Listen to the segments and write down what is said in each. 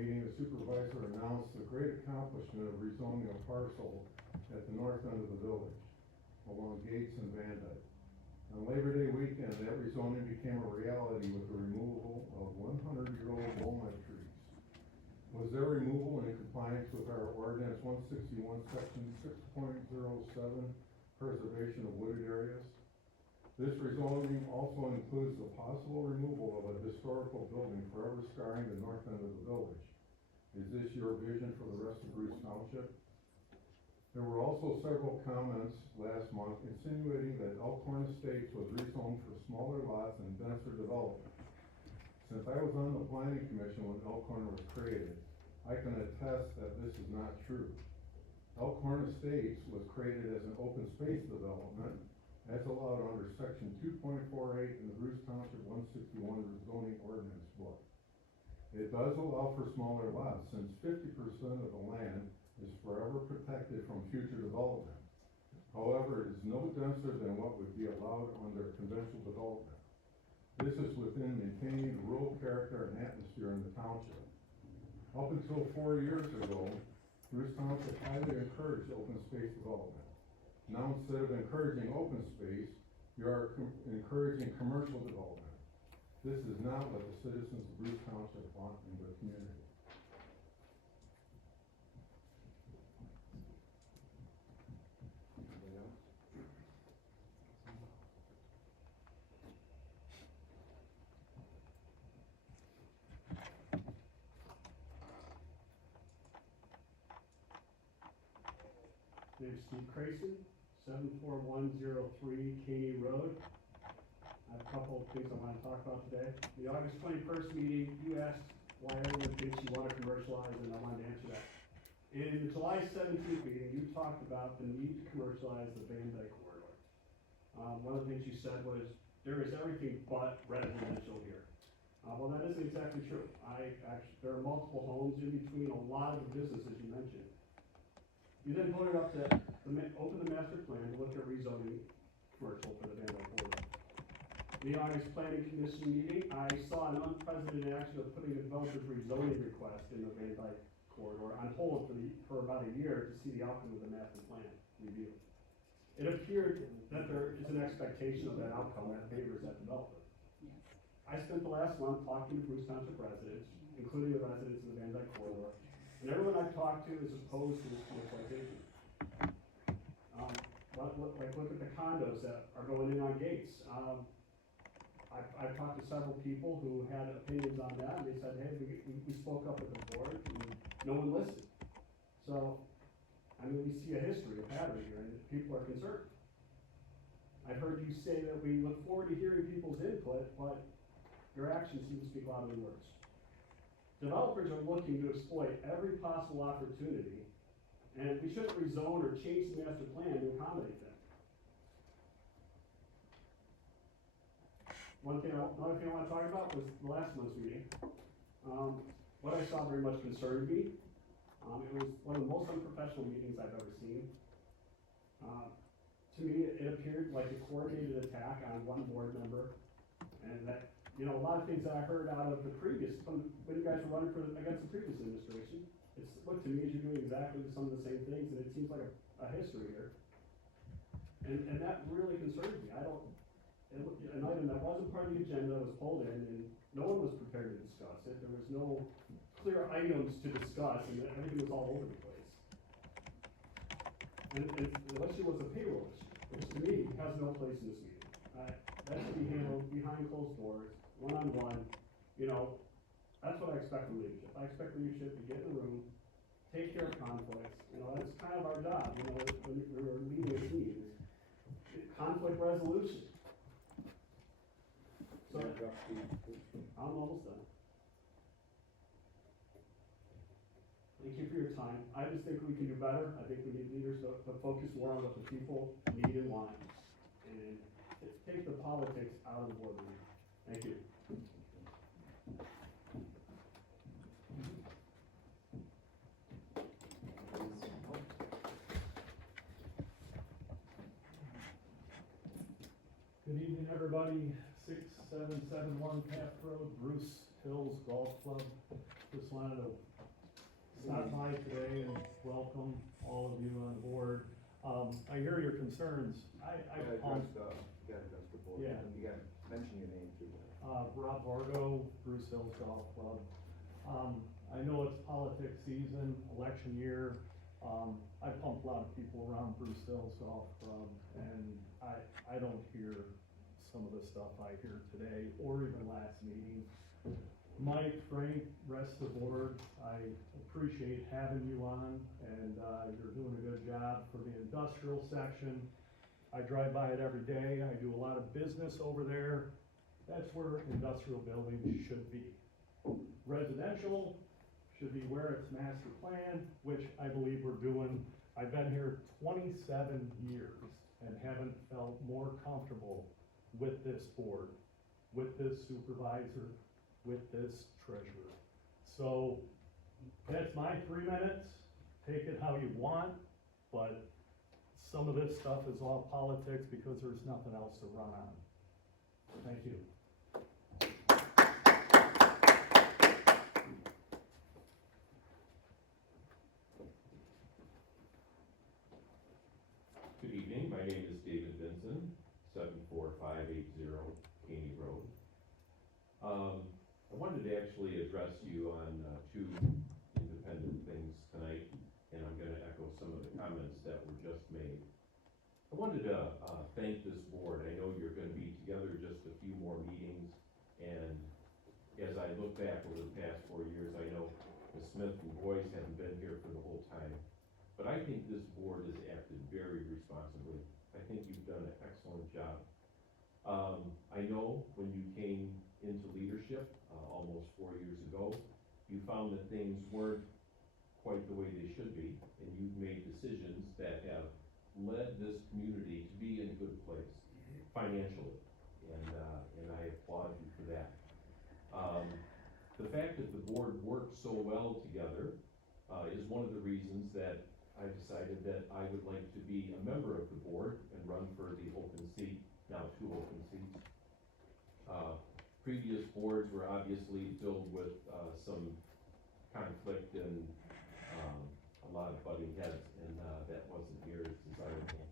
meeting, the supervisor announced the great accomplishment of rezoning a parcel at the north end of the village, along Gates and Van Dyke. On Labor Day weekend, that rezoning became a reality with the removal of 100-year-old walnut trees. Was their removal in compliance with our ordinance 161, section 6.07, preservation of wooded areas? This rezoning also includes the possible removal of a historical building forever scarring the north end of the village. Is this your vision for the rest of Bruce Township? There were also several comments last month insinuating that Elkhorn Estates was rezoned for smaller lots and denser development. Since I was on the planning commission when Elkhorn was created, I can attest that this is not true. Elkhorn Estates was created as an open space development as allowed under section 2.48 in the Bruce Township 161 zoning ordinance book. It does allow for smaller lots since 50% of the land is forever protected from future development. However, it is no denser than what would be allowed under conventional development. This is within maintaining the rural character and atmosphere in the township. Up until 4 years ago, Bruce Township highly encouraged open space development. Now, instead of encouraging open space, you are encouraging commercial development. This is not what the citizens of Bruce Township want in their community. Name's Steve Crayson, 74103 Caney Road. I have a couple of things I want to talk about today. The August 21st meeting, you asked why everyone thinks you want to commercialize, and I wanted to answer that. In the July 17th meeting, you talked about the need to commercialize the Van Dyke corridor. One of the things you said was, there is everything but residential here. Well, that isn't exactly true. There are multiple homes in between a lot of the businesses you mentioned. You then voted up to open the master plan to look at rezoning commercial for the Van Dyke corridor. The August planning commission meeting, I saw an unprecedented action of putting a developer's rezoning request in the Van Dyke corridor on hold for about a year to see the outcome of the master plan review. It appeared that there is an expectation of that outcome that favors that developer. I spent the last month talking to Bruce Township residents, including the residents of the Van Dyke corridor, and everyone I've talked to is opposed to this commercialization. Look at the condos that are going in on Gates. I've talked to several people who had opinions on that, and they said, hey, we spoke up with the board, and no one listened. So, I mean, we see a history, a pattern here, and people are concerned. I've heard you say that we look forward to hearing people's input, but your actions seem to speak louder than words. Developers are looking to exploit every possible opportunity, and we shouldn't rezone or change the master plan to accommodate them. Another thing I want to talk about was the last month's meeting. What I saw very much concerned me. It was one of the most unprofessional meetings I've ever seen. To me, it appeared like a coordinated attack on one board member, and that, you know, a lot of things that I heard out of the previous, when you guys were running against the previous administration, it looked to me as you're doing exactly some of the same things, and it seems like a history here. And that really concerned me. An item that wasn't part of the agenda was pulled in, and no one was prepared to discuss it. There was no clear items to discuss, and everything was all over the place. And the issue was a payroll issue, which to me has no place in this meeting. That should be handled behind closed doors, one-on-one. You know, that's what I expect from leadership. I expect leadership to get in the room, take care of conflicts. You know, that's kind of our job, you know, when we're leading a team. Conflict resolution. So, I'm almost done. Thank you for your time. I just think we can do better. I think we need leaders to focus more on what the people need and want, and take the politics out of the boardroom. Thank you. Good evening, everybody. 6771 Path Road, Bruce Hills Golf Club. Just wanted to stop by today and welcome all of you on board. I hear your concerns. You gotta address the board. Yeah. You gotta mention your name too. Rob Vargo, Bruce Hills Golf Club. I know it's politics season, election year. I pump a lot of people around Bruce Hills Golf Club, and I don't hear some of the stuff I hear today, or even last meeting. Mike, Frank, rest of the board, I appreciate having you on, and, you're doing a good job for the industrial section. I drive by it every day, I do a lot of business over there. That's where industrial buildings should be. Residential should be where it's master plan, which I believe we're doing. I've been here 27 years and haven't felt more comfortable with this board, with this supervisor, with this treasurer. So that's my 3 minutes. Take it how you want, but some of this stuff is all politics because there's nothing else to run on. Thank you. Good evening, my name is David Vinson, 74580 Caney Road. I wanted to actually address you on two independent things tonight, and I'm gonna echo some of the comments that were just made. I wanted to thank this board. I know you're gonna be together just a few more meetings, and as I look back over the past 4 years, I know Ms. Smith and Boyce haven't been here for the whole time. But I think this board has acted very responsibly. I think you've done an excellent job. I know when you came into leadership, almost 4 years ago, you found that things weren't quite the way they should be, and you've made decisions that have led this community to be in a good place financially, and I applaud you for that. The fact that the board works so well together is one of the reasons that I decided that I would like to be a member of the board and run for the open seat, now 2 open seats. Previous boards were obviously filled with some conflict and a lot of butting heads, and that wasn't here as desirable.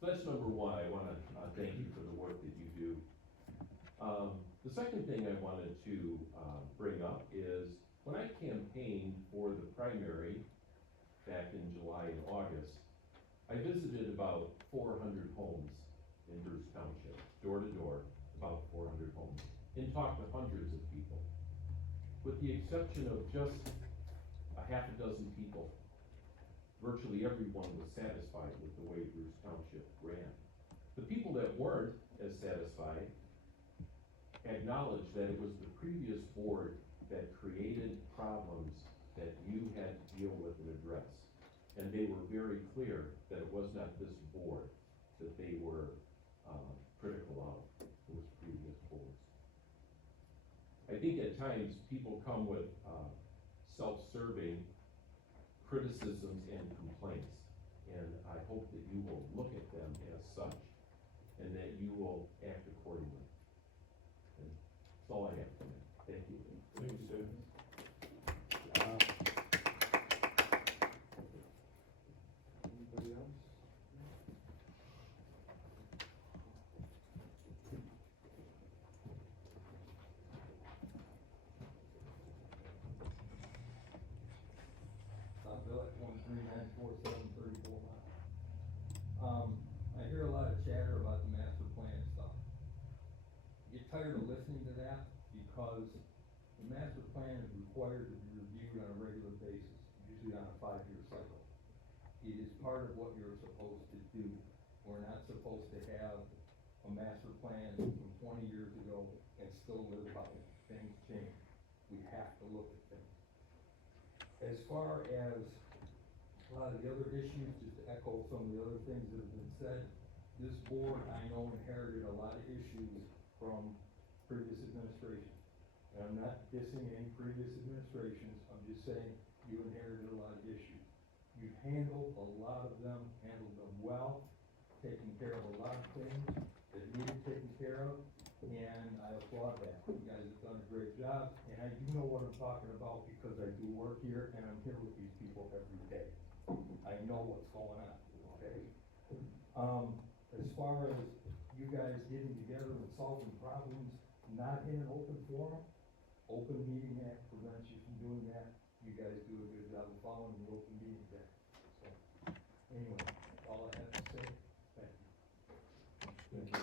So that's number one. I wanna thank you for the work that you do. The second thing I wanted to bring up is when I campaigned for the primary back in July and August, I visited about 400 homes in Bruce Township, door to door, about 400 homes, and talked to hundreds of people. With the exception of just a half a dozen people, virtually everyone was satisfied with the way Bruce Township ran. The people that weren't as satisfied acknowledged that it was the previous board that created problems that you had to deal with and address. And they were very clear that it was not this board that they were critical of, it was previous boards. I think at times people come with self-serving criticisms and complaints, and I hope that you will look at them as such, and that you will act accordingly. And that's all I have tonight. Thank you. Thanks, Dave. Anybody else? Bill at 1394734 mile. I hear a lot of chatter about the master plan stuff. Get tired of listening to that because the master plan is required to be reviewed on a regular basis, usually on a 5-year cycle. It is part of what you're supposed to do. We're not supposed to have a master plan from 20 years ago and still live by it. Things change. We have to look at things. As far as a lot of the other issues, just to echo some of the other things that have been said, this board, I know, inherited a lot of issues from previous administrations. And I'm not dissing any previous administrations, I'm just saying you inherited a lot of issues. You've handled a lot of them, handled them well, taken care of a lot of things that needed taken care of, and I applaud that, you guys have done a great job, and I do know what I'm talking about because I do work here, and I'm here with these people every day. I know what's going on, okay? As far as you guys getting together and solving problems, not in an open forum, Open Meeting Act prevents you from doing that. You guys do a good job of following the Open Meetings Act. So, anyway, that's all I have to say. Thank you. Thank you.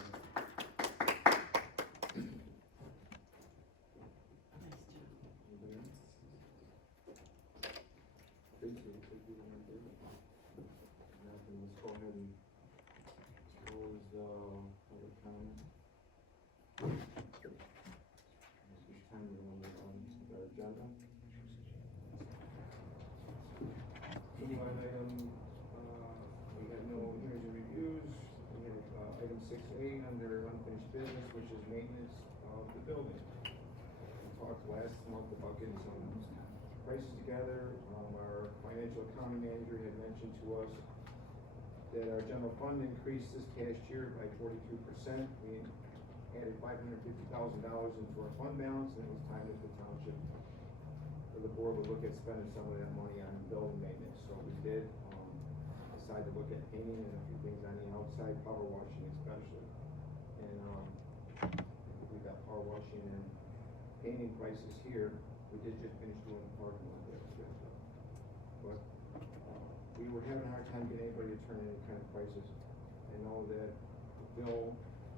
Anybody else? Please, take you one thing. Now, let's go ahead and close, public comment. This time we're gonna move on to our agenda. Line item, we have no hearings and reviews. We have, item 6A under unfinished business, which is maintenance of the building. We talked last month about getting some prices together. Our financial accounting manager had mentioned to us that our general fund increased this past year by 42%. We added $550,000 into our fund balance, and it was time that the township, or the board would look at spending some of that money on building maintenance. So we did, decide to look at painting and a few things on the outside, power washing especially. And, we got power washing and painting prices here. We did just finish doing the parking lot there, but, we were having a hard time getting anybody to turn in any kind of prices. I know that Bill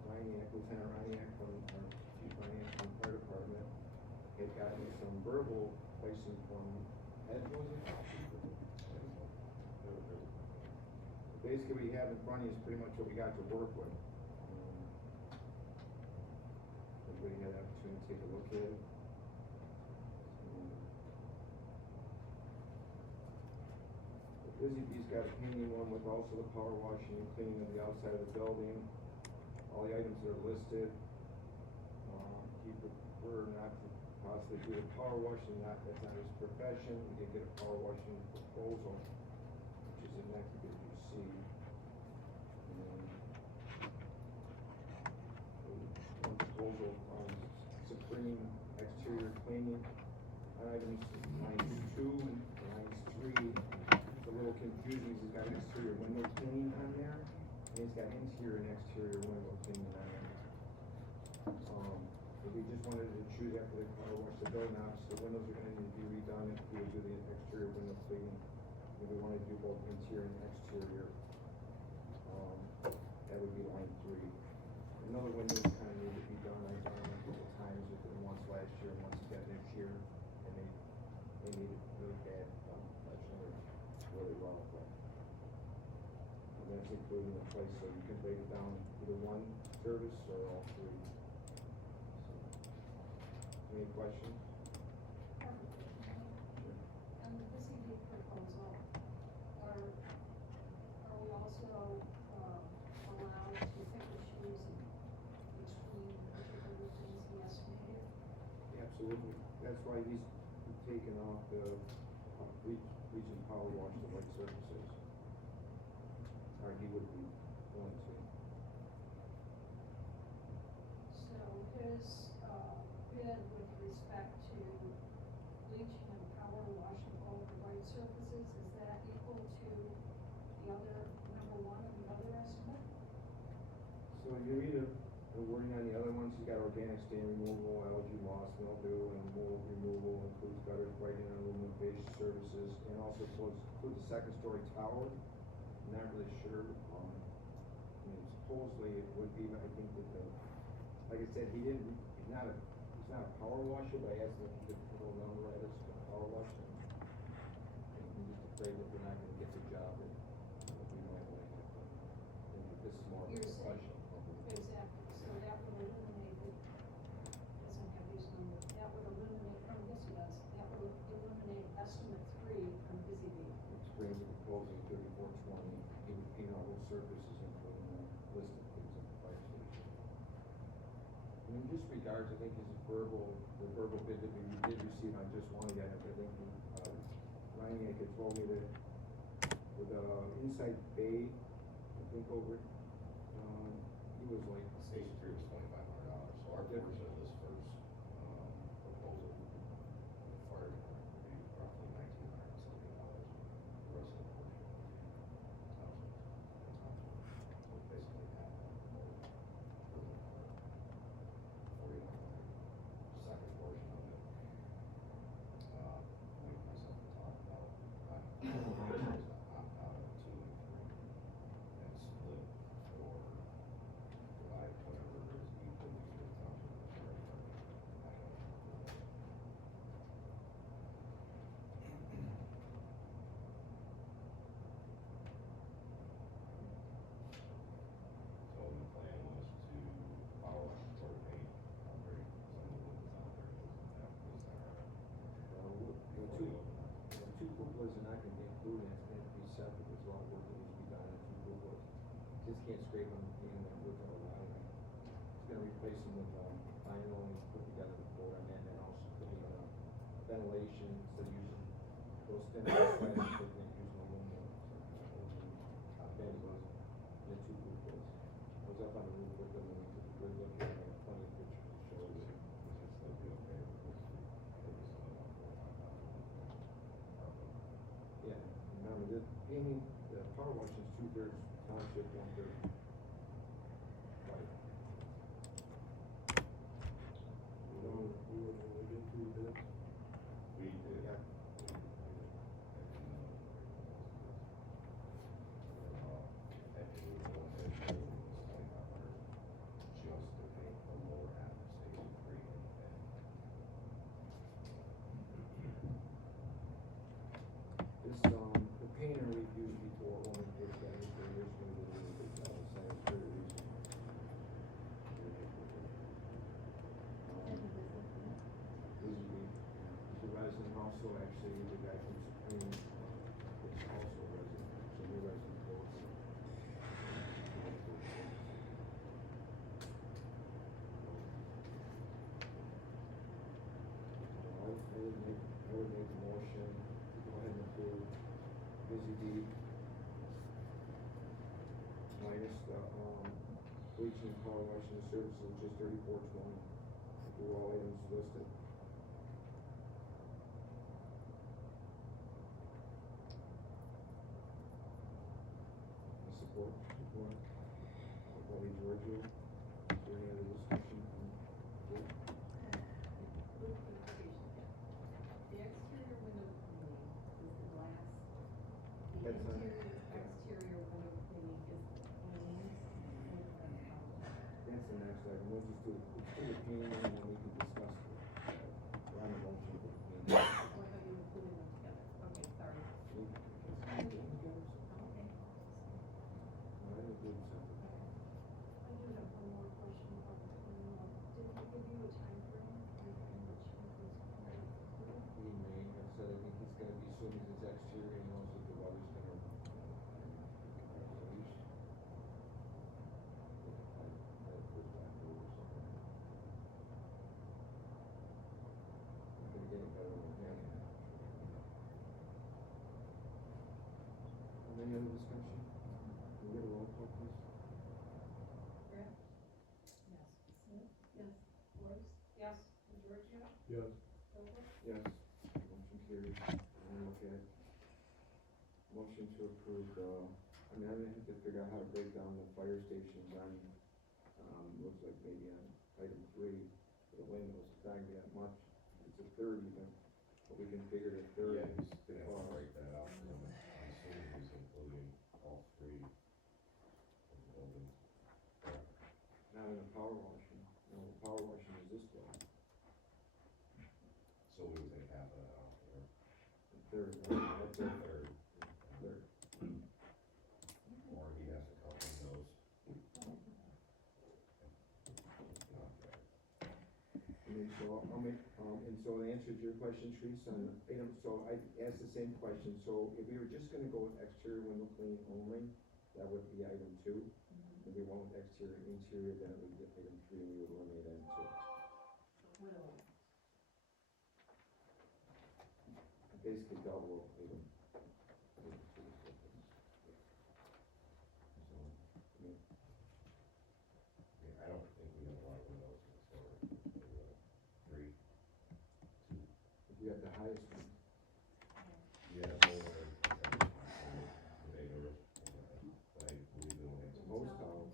Raniak, Lieutenant Raniak from, our Chief Raniak from the fire department, had gotten some verbal pricing from Ed, was it? Basically, what you have in front of you is pretty much what we got to work with. Everybody had an opportunity to take a look at it. Busy Bee's got a painting one with also the power washing and cleaning of the outside of the building. All the items are listed. He prefer not to possibly do the power washing, that's not his profession. We did get a power washing proposal, which is in next that you see. One proposal on Supreme exterior cleaning items, lines 2 and lines 3. It's a little confusing, he's got exterior window cleaning on there, and he's got interior and exterior window cleaning on there. But we just wanted to choose after the power wash the door knobs, the windows are gonna need to be redone if we would do the exterior window cleaning. If we wanted to do both interior and exterior, that would be line 3. Another windows kind of need to be done, I've done them a couple times, we did them once last year and once again this year, and they needed really bad, last year, really well, but. And that's including the price, so you can break it down either one service or all 3. Any questions? And the Busy Bee proposal, are we also, allowed to pick and choose between particular things he estimated? Absolutely, that's why he's taken off the region power wash, the white surfaces. Or he would be willing to. So his, bid with respect to bleaching and power washing all the white surfaces, is that equal to the other, number 1 and the other estimate? So you read the wording on the other ones, you got organic stain removal, algae moss, mildew, and mold removal, includes gutters, whitening, and aluminum base services, and also includes a second story tower. I'm not really sure, I mean, supposedly it would be, but I think that like I said, he's not a power washer, but I asked him if he could put a number at us for power washing. And I'm just afraid that we're not gonna get the job that we might like to do. And this is more of a You're saying- question. Exactly, so that would eliminate, it doesn't have these numbers, that would eliminate, oh, yes it does, that would eliminate estimate 3 from Busy Bee. Which brings the proposal to 3420, he would paint all those surfaces, including the list of things at the fire station. And in this regards, I think the verbal bid that we did receive on just one of that, I think, Ryan had told me that with the inside bay, I think over, he was like. Station 3 was $2,500, so our portion of work that needs to be done on two blue boards. Just can't scrape them in and look at a lot of it. It's gonna replace them with, vinyl and put together the board on that, and then also putting in a ventilation instead of using those thin ice slabs, they're gonna use aluminum. Bend was the two blue boards. I was up on the roof with them and we took a good look at it, I have plenty of pictures to show you. Yeah, remember, the painting, the power washing is 2/3 township, 1/3 white. We would only get 3 bids. We did. Yeah. This, the painter we've used before, only did that for years, when we did it, sanitary reason. He's a resident also, actually, the guy from Supreme, is also a resident, so we're resident both. I would make a motion to go ahead and approve Busy Bee minus the, bleaching and power washing services, which is $34.20, do all items listed. Support. Bobby Giorgio, is there any other discussion? Yeah. Little clarification. The exterior window cleaning is the glass. The That's not- exterior window cleaning is the panes and the color. That's the next item, we'll just do the painting and then we can discuss it. On the motion for the painting. Oh, I thought you were putting them together. Okay, sorry. Okay. Okay. All right, we'll do it separate. I do have one more question about the cleaning up. Did he give you a time frame in which he was going to do it? He may have said, I think he's gonna be soon as his exterior, he knows that the weather's gonna. Gonna get it better than that. Any other discussion? Can we get a roll call, please? Brett? Yes. Smith? Yes. Lewis? Yes. Georgia? Yes. Philip? Yes, motion carries. And look at motion to approve, I mean, I didn't have to figure out how to break down the fire stations on, looks like maybe on item 3, for the windows, it's not gonna be that much, it's a third even, but we can figure the third. Yeah, he's the gonna have to cost. break that out, and I'm assuming he's including all 3 of the buildings. Not in the power washing, no, the power washing is this one, So we would take half of that off there. the third, right? That's it. Third, Third. or he has to cover those. Not fair. And then, so I'll make, and so the answer to your question, Teresa, on item, so I asked the same question, so if we were just gonna go with exterior window cleaning only, that would be item 2. If we went with exterior and interior, then it would be item 3, and we would eliminate item 2. Will. Basically double item. So, I mean, I don't think we have a lot of windows in the store. Maybe 3, 2. if we have the highest one, Yeah, over, neighbor, but I believe we only have the 2. most tower,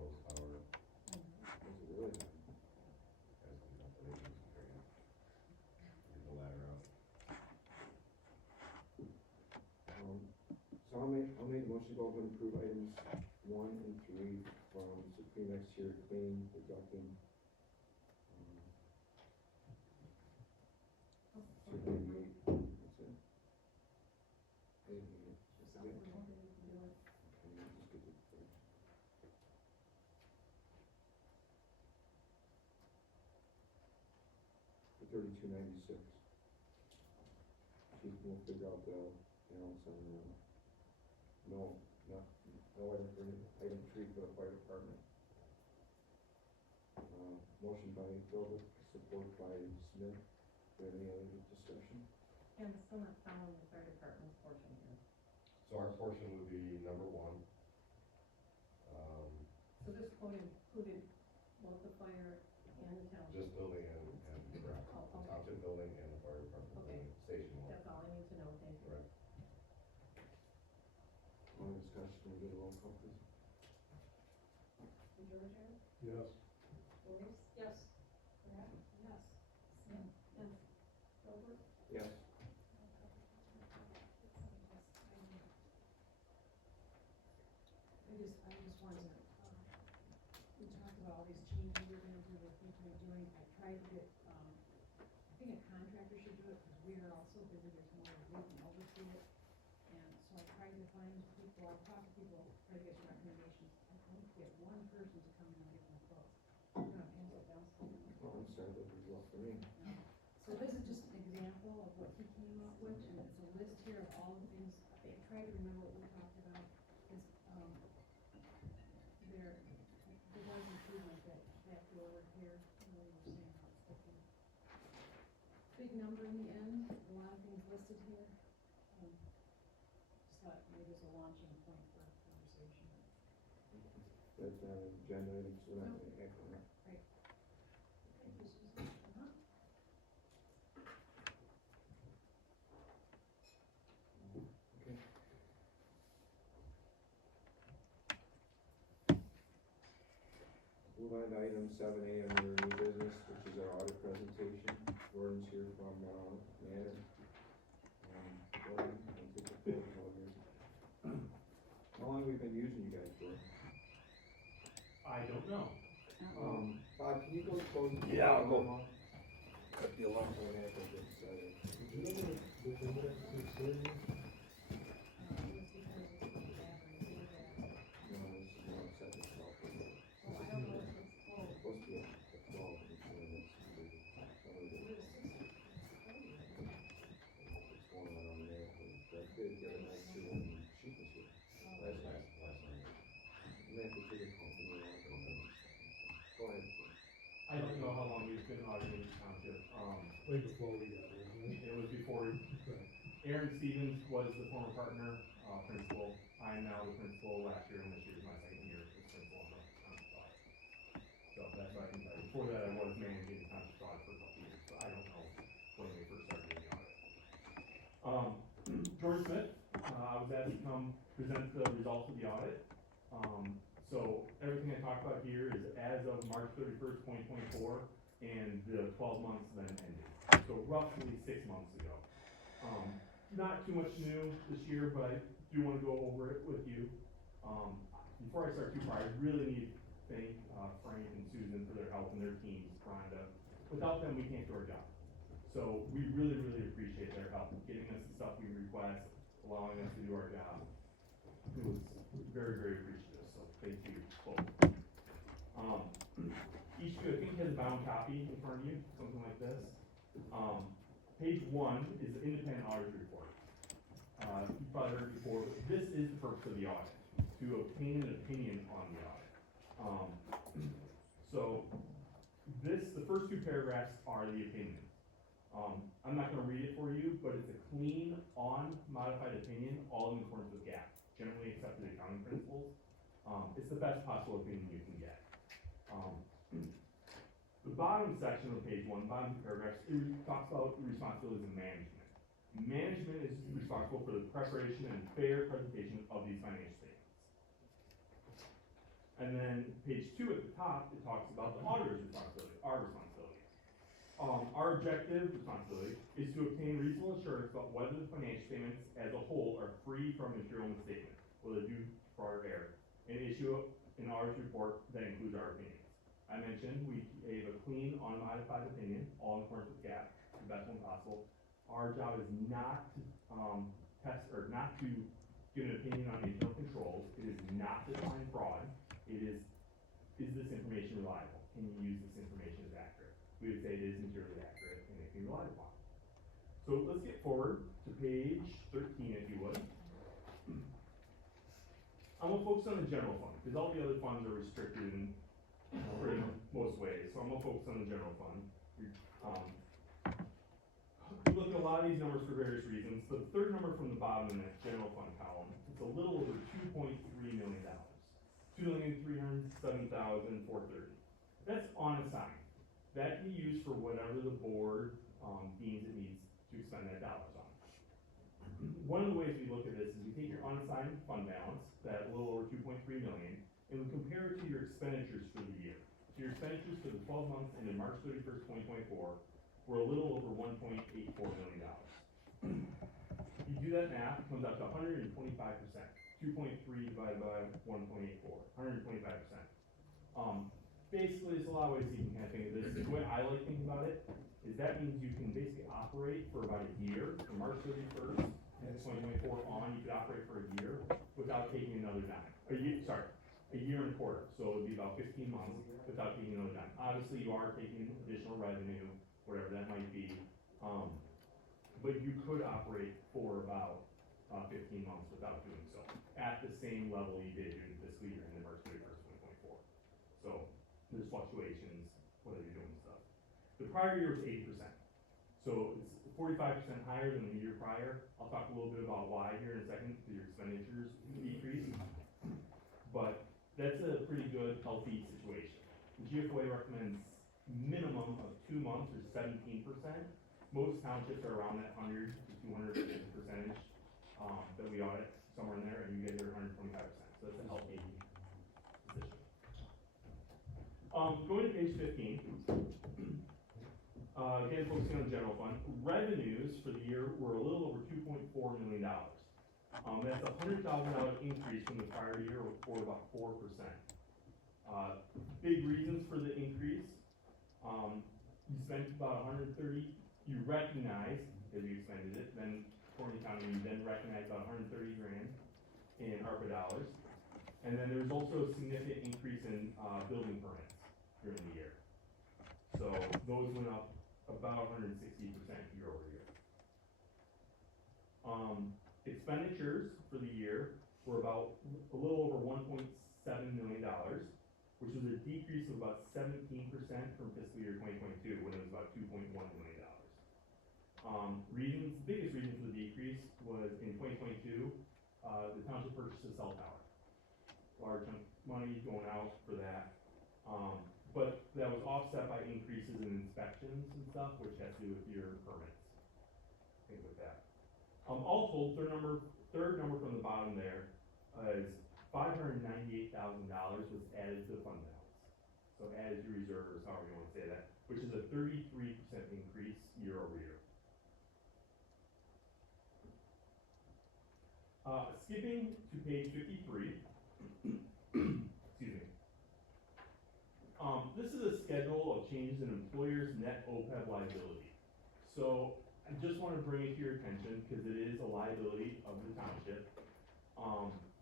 Most power, is it really high? as the calculations carry. Get the ladder out. So I'll make a motion to go ahead and approve items 1 and 3 from Supreme Exterior Cleaning, the ducting. $288, that's it. $88, that's it. Okay, I'll just get it first. For $32.96. We'll figure out the you know, some, no item for, item 3 for the fire department. Motion by Philbrook, support by Smith. Do you have any other discussion? And I'm still not following the fire department's portion here. So our portion would be number 1. So this quote included both the fire and the township? Just building and correct, Oh, the okay. township building and the fire department Okay. building, station 1. That's all I need to know, thank you. Right. More discussion, can we get a roll call, please? Georgia? Yes. Boris? Yes. Brad? Yes. Smith? Yes. Philbrook? Yes. I just wanted to, we talked about all these changes we're gonna do, we're thinking of doing, I tried to get, I think a contractor should do it, because we are all so busy, there's more we can oversee it. And so I tried to find people, I talked to people, try to get some recommendations, I couldn't get one person to come in and give them quotes. I'm gonna pass it down. Oh, I'm sorry, that was rough for me. So this is just an example of what he came up with, and it's a list here of all the things, I tried to remember what we talked about, is, there was improvement that door here, where we were saying how it's looking. Big number in the end, a lot of things listed here, just thought maybe it's a launching point for conversation. That's, agenda items, so that, excellent. Right. Thank you, Susan. Uh-huh. Okay. Move on to item 7A under new business, which is our audit presentation. Gordon's here from, Manor. Gordon, I'll take the floor over here. How long have we been using you guys, Gordon? I don't know. Bob, can you go close? Yeah, I'll go. Cut the alarm on that, I just said it. No, it's not set to 12. Oh, I don't know if it's, It's supposed to be at 12, and it's only this, some of it. What's going on there? That did get a nice too, and she was here. Last night. You may have to take a call from your office. Go ahead. I don't know how long we've been auditing the township, Way before we got here, right? it was before, Aaron Stevens was the former partner, principal. I am now the principal. Last year and this year is my second year as principal of the township audit. So that's what I can tell you. Before that, I was managing the township audit for a couple years, so I don't know when we first started doing the audit. George Smith, I was asked to come present the results of the audit. So everything I talked about here is as of March 31st, 2024, and the 12 months then ended. So roughly 6 months ago. Not too much new this year, but I do want to go over it with you. Before I start too far, I really need to thank Frank and Susan for their help and their teams, Rhonda. Without them, we can't do our job. So we really, really appreciate their help, getting us the stuff we request, allowing us to do our job. It was very, very appreciative, so thank you both. Each of you, I think, has a bound copy in front of you, something like this. Page 1 is the independent audit report. You probably heard it before, but this is the purpose of the audit, to obtain an opinion on the audit. So the first 2 paragraphs are the opinion. I'm not gonna read it for you, but it's a clean, unmodified opinion, all in accordance with GAAP, generally accepted accounting principles. It's the best possible opinion you can get. The bottom section of page 1, bottom 2 paragraphs, it talks about the responsibilities of management. Management is responsible for the preparation and fair presentation of these financial statements. And then page 2 at the top, it talks about the auditor's responsibility, our responsibility. Our objective responsibility is to obtain reasonable assurance about whether the financial statements as a whole are free from material misstatement, whether due fraud or error, and issue an auditor's report that includes our opinions. I mentioned we gave a clean, unmodified opinion, all in accordance with GAAP, the best one possible. Our job is not to test or not to give an opinion on the internal controls. It is not to find fraud. It is this information reliable? Can you use this information as accurate? We would say it is materially accurate and it can be relied upon. So let's get forward to page 13, if you would. I'm gonna focus on the general fund, because all the other funds are restricted in pretty most ways, so I'm gonna focus on the general fund. We look at a lot of these numbers for various reasons, but the third number from the bottom in that general fund column, it's a little over $2.3 million. $2,307,430. That's unassigned. That can be used for whatever the board, deems it needs to spend that dollars on. One of the ways we look at this is we take your unassigned fund balance, that little over 2.3 million, and we compare it to your expenditures for the year. So your expenditures for the 12 months ended March 31st, 2024, were a little over $1.84 million. You do that math, it comes out to 125%. 2.3 divided by 1.84, 125%. Basically, there's a lot of ways you can kind of think of this. The way I like thinking about it is that means you can basically operate for about a year, from March 31st, 2024 on, you could operate for a year without taking another dime. A year and a quarter, so it would be about 15 months without taking another dime. Obviously, you are taking additional revenue, whatever that might be, but you could operate for about 15 months without doing so, at the same level you did during the fiscal year in March 31st, 2024. So, there's fluctuations, whether you're doing stuff. The prior year was 80%, so it's 45% higher than the year prior. I'll talk a little bit about why here in a second, because your expenditures decrease, but that's a pretty good, healthy situation. The GFOA recommends minimum of 2 months or 17%. Most townships are around that 100 to 200% that we audit, somewhere in there, and you get your 125%. So that's a healthy position. Going to page 15. Again, focusing on the general fund. Revenues for the year were a little over $2.4 million. That's a $100,000 increase from the prior year, or about 4%. Big reasons for the increase. You spent about 130, you recognized as you expended it, then according to county, you then recognized about 130 grand in ARPA dollars. And then there was also a significant increase in building permits during the year. So those went up about 160% year over year. Expenditures for the year were about a little over $1.7 million, which was a decrease of about 17% from fiscal year 2022, when it was about $2.1 million. Biggest reason for the decrease was in 2022, the township purchased a cell tower. Large chunk of money going out for that. But that was offset by increases in inspections and stuff, which has to do with your permits. Things like that. All told, third number from the bottom there is $598,000 was added to the fund balance. So added to reserves, however you want to say that, which is a 33% increase year over year. Skipping to page 53. Excuse me. This is a schedule of changes in employers' net OPEB liability. So I just want to bring it to your attention because it is a liability of the township.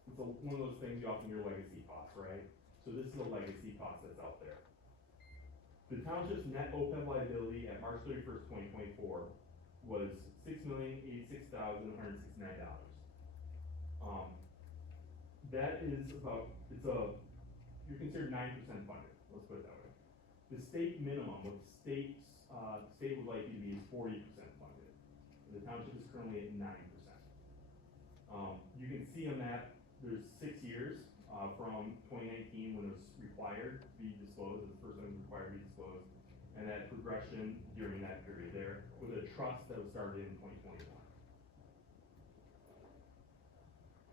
It's one of those things you often hear legacy costs, right? So this is a legacy cost that's out there. The township's net OPEB liability at March 31st, 2024 was $6,086,169. That is about, you're considered 9% funded, let's put it that way. The state minimum, what the state would like you to be is 40% funded. The township is currently at 9%. You can see on that, there's 6 years, from 2019 when it was required to be disclosed, the first one was required to be disclosed, and that progression during that period there, with a trust that was started in 2021.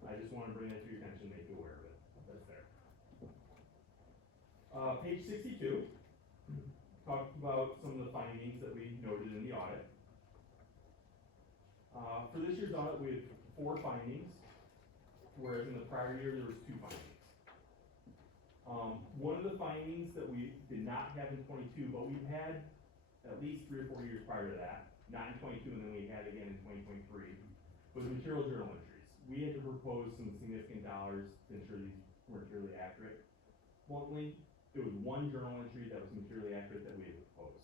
I just want to bring that to your attention, make you aware of it. That's there. Page 62 talked about some of the findings that we noted in the audit. For this year's audit, we had 4 findings, whereas in the prior year there was 2 findings. One of the findings that we did not have in 22, but we've had at least 3 or 4 years prior to that, not in 22, and then we had again in 2023, was material journal entries. We had to propose some significant dollars to ensure these were materially accurate. Bluntly, there was 1 journal entry that was materially accurate that we had proposed.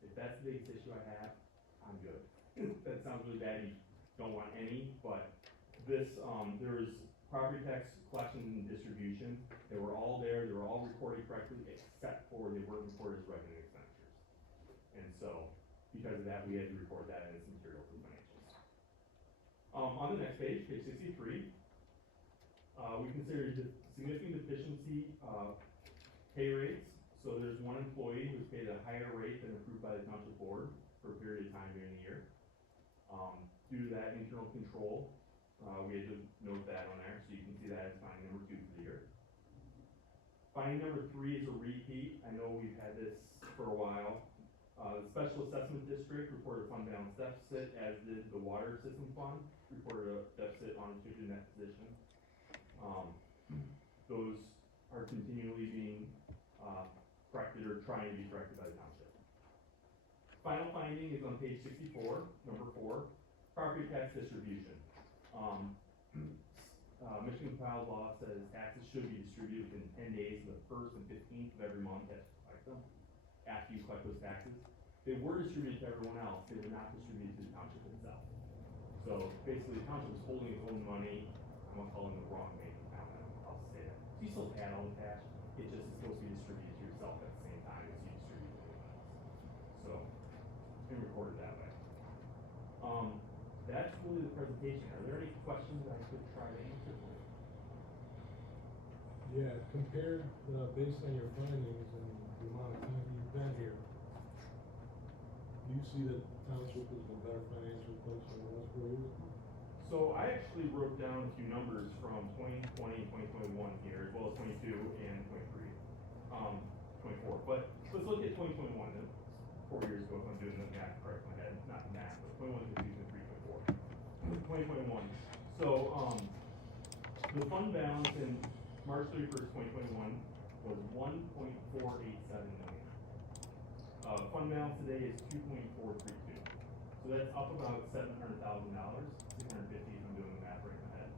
If that's the biggest issue I have, I'm good. that sounds really bad, you don't want any, but this, there's property tax collections and distribution, they were all there, they were all recorded correctly, except for they weren't recorded as revenue expenditures. And so, because of that, we had to record that as material for financials. On the next page, page 63, we considered the significant deficiency, pay rates. So there's one employee who's paid a higher rate than approved by the township board for a period of time during the year. Due to that internal control, we had to note that on there, so you can see that as finding number 2 for the year. Finding number 3 is a repeat. I know we've had this for a while. The Special Assessment District reported a fund balance deficit, as did the Water System Fund, reported a deficit on restricted net position. Those are continually being corrected or trying to be corrected by the township. Final finding is on page 64, number 4, property tax distribution. Michigan compiled law says taxes should be distributed within 10 days of the 1st and 15th of every month that you collect them, after you collect those taxes. They were distributed to everyone else, they were not distributed to the township itself. So basically, the township was holding its own money, I'm gonna call it the wrong bank account, I'll say that. So you still had all the cash, it just is supposed to be distributed to yourself at the same time as you distribute to everyone else. So, it's been recorded that way. That's really the presentation. Are there any questions I could try to answer for you? Yeah, compared, based on your findings and the amount of time you've been here, do you see that the township is in a better financial place than it was 4 years ago? So I actually wrote down a few numbers from 2020 and 2021 here, as well as 22 and 23, 24. But let's look at 2021, 4 years ago, if I'm doing the math correct in my head, not the math, but 21, 22, 23, 24. 2021. So, the fund balance in March 31st, 2021 was $1.487 million. Fund balance today is $2.432. So that's up about $700,000, $650 if I'm doing the math right in my head.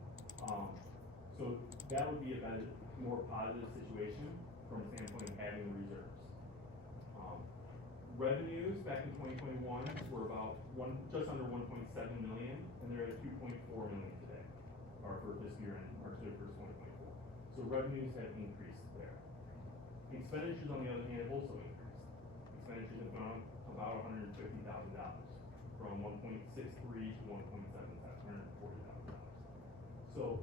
So that would be a better, more positive situation from a standpoint of having reserves. Revenues back in 2021 were about just under 1.7 million, and they're at 2.4 million today, or for this year in March 31st, 2024. So revenues have increased there. Expenditures, on the other hand, have also increased. Expenditures have gone up about $150,000, from 1.63 to 1.77, $140,000. So,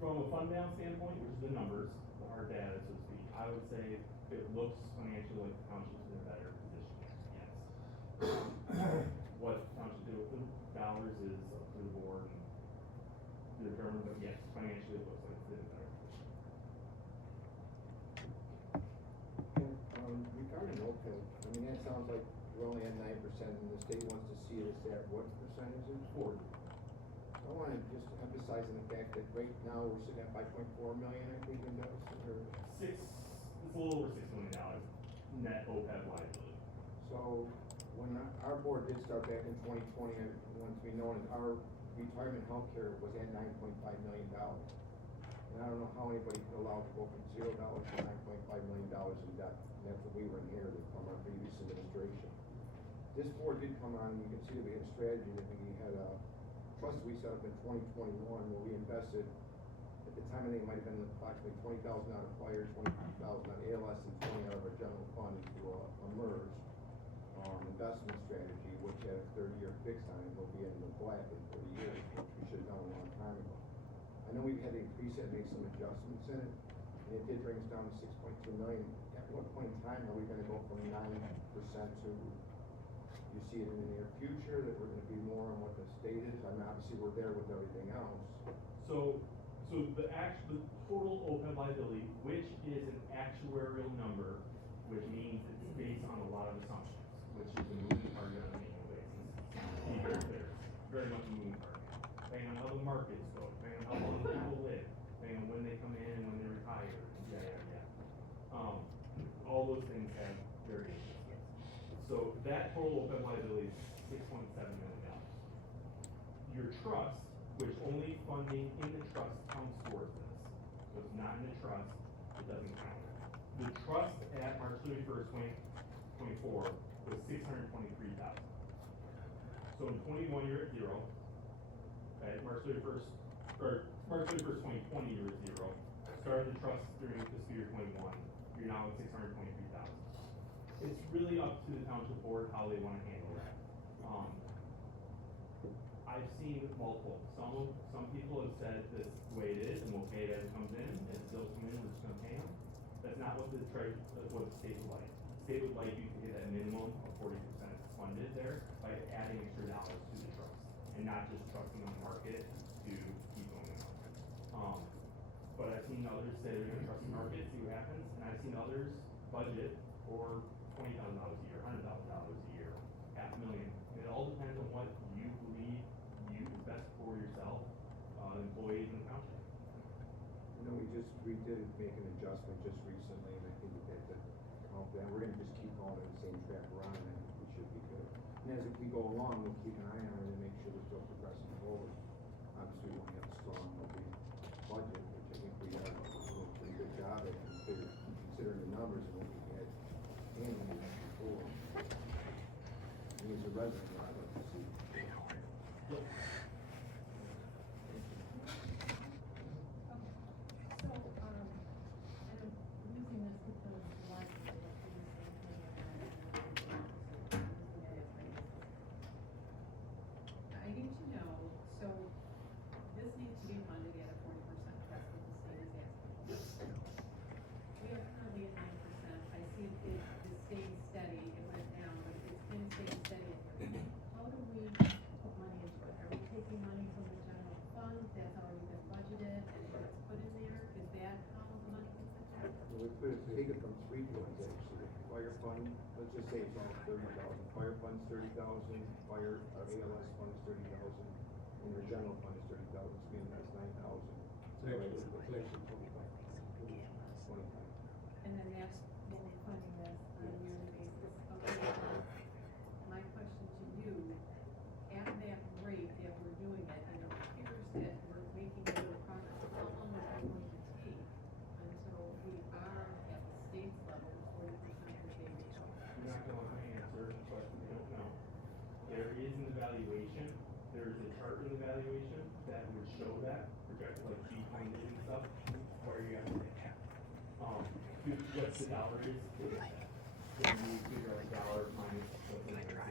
from a fund balance standpoint, which is the numbers, the hard data, so to speak, I would say it looks financially like the township's in a better position, yes. What the township did with the dollars is up to the board and to determine, but yes, financially it looks like it's in a better position. And, regarding OPEB, I mean, that sounds like we're only at 9% and the state wants to see us at what percentage? 40. I wanna just emphasize on the fact that right now we're sitting at 5.4 million, I think, in deficit, or, It's a little over $6 million net OPEB liability. so, when our board did start back in 2020, and once we know that our retirement healthcare was at $9.5 million. And I don't know how anybody could allow to go from $0 to $9.5 million in debt, and that's what we were inherited from our previous administration. This board did come on, and you can see that we had a strategy, that we had a trust we set up in 2021, where we invested, at the time I think it might have been approximately 20,000 out of fire, 20,000 out of ALS, and 20 out of our general fund into a merge investment strategy, which had a 30-year fix on it, will be in the black in 30 years, which we should have done a long time ago. I know we've had to increase it, make some adjustments in it, and it did bring us down to 6.2 million. At what point in time are we gonna go from 9% to, you see it in the near future, that we're gonna be more on what the state is? I mean, obviously, we're there with everything else. So the total OPEB liability, which is an actuarial number, which means it's based on a lot of assumptions, which is a moving target on an annual basis. Be very clear, very much a moving target. Depending on how the markets go, depending on how long people live, depending on when they come in and when they retire, all those things have variations. So that total OPEB liability is $6.7 million. Your trust, which only funding in the trust counts towards this, so it's not in the trust, it doesn't count. The trust at March 31st, 2024 was $623,000. So So in 21, you're at 0. Okay, March 31st, 2020, you're at 0. Started the trust during fiscal year 21, you're now at 623,000. It's really up to the township board how they wanna handle that. I've seen multiple, some people have said this is the way it is, and we'll pay it as it comes in, and if bills come in, we're just gonna pay them. That's not what the what the state would like. The state would like you to get that minimum of 40% funded there by adding extra dollars to the trust, and not just trusting the market to keep going up. But I've seen others say they're gonna trust the market, see what happens, and I've seen others budget for $20,000 a year, $100,000 a year, $500,000. It all depends on what you believe is best for yourself, employees in the township. You know, we did make an adjustment just recently, and I think that we're gonna just keep going in the same track we're on, and I think we should be good. And as we go along, we'll keep an eye on it and make sure we're still progressing forward. Obviously, we don't have a strong budget, which I think we are doing a pretty good job at, considering the numbers and what we had handled before. And as a resident, I'd like to see. So, and I'm using this because a lot of people do the same thing and I need to know, so this needs to be funded at a 40%, that's what the state is asking. We are currently at 9%, I see it staying steady, it went down, but it's been staying steady. How do we put money into it? Are we taking money from the general fund that's already been budgeted and it gets put in there? Is that how the money gets in there? We could take it from 3 funds, actually. Fire fund, let's just say it's all 30,000. Fire fund's 30,000, fire, ALS fund is 30,000, and your general fund is 30,000, so meaning that's 9,000. It's actually 25. 25. And then that's what we're funding this on a yearly basis. Okay. My question to you, at that rate that we're doing it, and it appears that we're making a little progress, how long is it going to take until we are at the state's level, 40% that they reach? You're not gonna want to answer, but we don't know. There is an evaluation, there is a chart in the evaluation that would show that, projected like G funded and stuff, where you have to, what the dollar is, then you figure out the dollar minus what's in there, 600,000.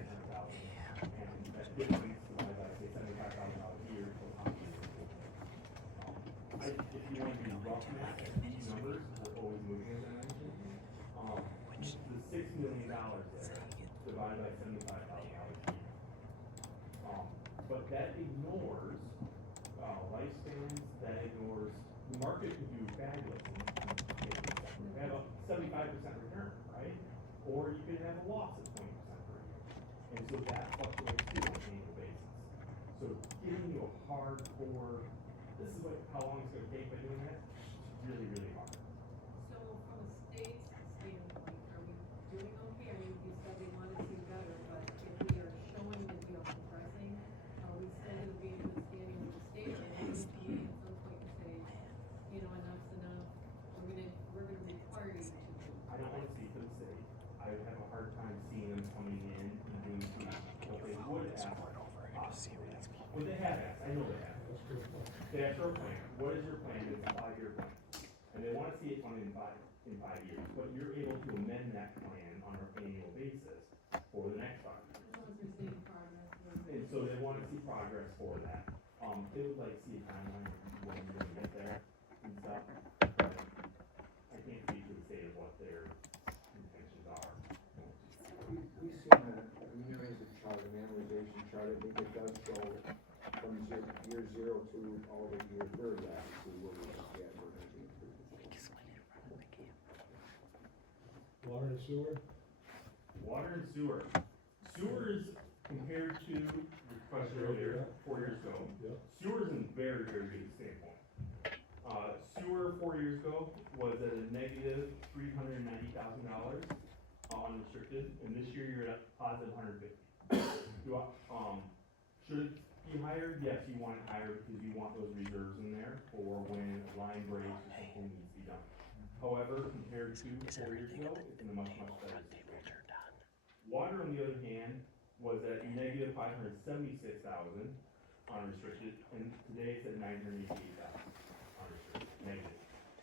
And that difference divided by, say, $75,000 a year. If you want to do rough math, these numbers are always moving, as I mentioned. The $6 million there, divided by $75,000 a year. But that ignores, lifespans, that ignores, the market could do fabulous. You have a 75% return, right? Or you can have a loss of 20% per year. And so that fluctuates too on an annual basis. So giving you a hardcore, this is how long it's gonna take by doing that, it's really, really hard. So from a state's standpoint, are we doing okay? I mean, you said we want to see better, but if we are showing that we are progressing, are we still going to be in good standing with the state? Or are we going to be at some point and say, you know, enough's enough, we're gonna require you to do? I don't wanna speak for the city. I would have a hard time seeing them coming in and doing what they would ask possibly. Well, they have asked, I know they have. That's good. They asked for a plan. What is your plan? It's a 5-year plan. And they wanna see it funded in 5 years, but you're able to amend that plan on an annual basis for the next 5 years. As long as we're seeing progress. And so they wanna see progress for that. They would like to see a timeline of when you're gonna get there and stuff. But I can't speak to the state of what their intentions are. We've seen that, I mean, there is a chart, an analyzation chart, I think it does show from year 0 to all the way to year 30, obviously, where we're at, we're gonna be improved. Water and sewer? Water and sewer. Sewer is compared to the question earlier, 4 years ago. Yep. Sewer is in very, very good standpoint. Sewer 4 years ago was at a negative $390,000 unrestricted, and this year you're at a positive 150. Should it be higher? Yes, you want it higher because you want those reserves in there for when a line breaks or something needs to be done. However, compared to 4 years ago, it's in a much, much better situation. Water, on the other hand, was at negative $576,000 unrestricted, and today it's at $988,000 unrestricted, negative.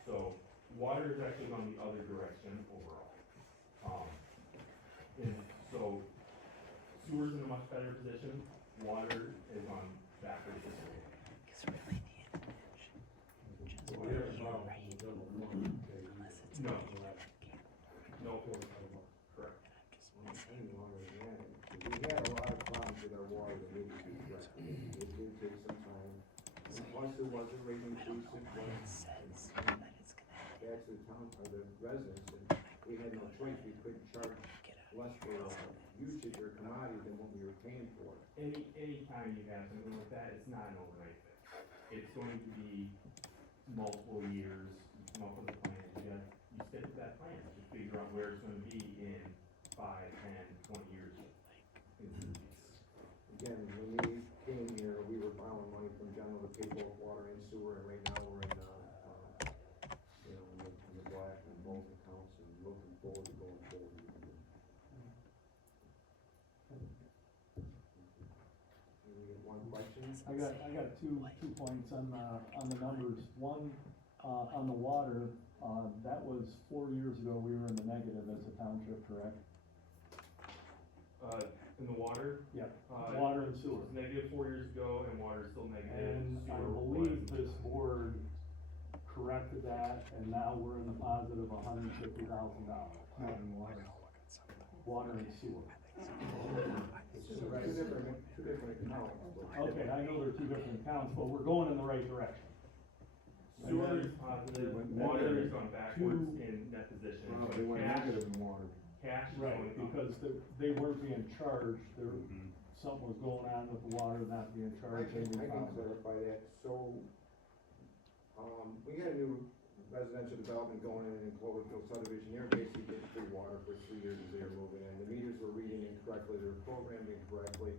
So water is actually gone the other direction overall. And so sewer's in a much better position, water is on backwards this way. So we have a problem with the general fund, okay? No. No, correct. I didn't want to add it. We had a lot of problems with our water that needed to be addressed. It did take some time. And plus there was a rate increase, it was, back to the town, or the residents, and we had no choice, we couldn't charge less for usage or commodity than what we were paying for. Any time you have something like that, it's not an overnight fix. It's going to be multiple years, you come up with a plan, you stick to that plan, you figure out where it's gonna be in 5, 10, 20 years. Again, when we came here, we were borrowing money from general to pay both water and sewer, and right now we're in, in the black on both accounts, and looking forward to going forward. We have one question? I got two points on the numbers. One, on the water, that was 4 years ago, we were in the negative as a township, correct? In the water? Yeah, water and It sewer. was negative 4 years ago, and water is still negative. And I Sewer believe was- this board corrected that, and now we're in the positive $150,000. Water and sewer. Two different accounts. but- Okay, I know they're two different accounts, but we're going in the right direction. Sewer is positive, water has gone backwards in net position. Well, but they went cash- negative in water. Cash is Right, going up. because they weren't being charged, something was going on with the water not being I charged. can, and we I can found it. clarify that, so, we got a new residential development going in Cloverfield subdivision, they're basically getting free water for 3 years as they were moving in, the meters were reading incorrectly, they were programmed incorrectly.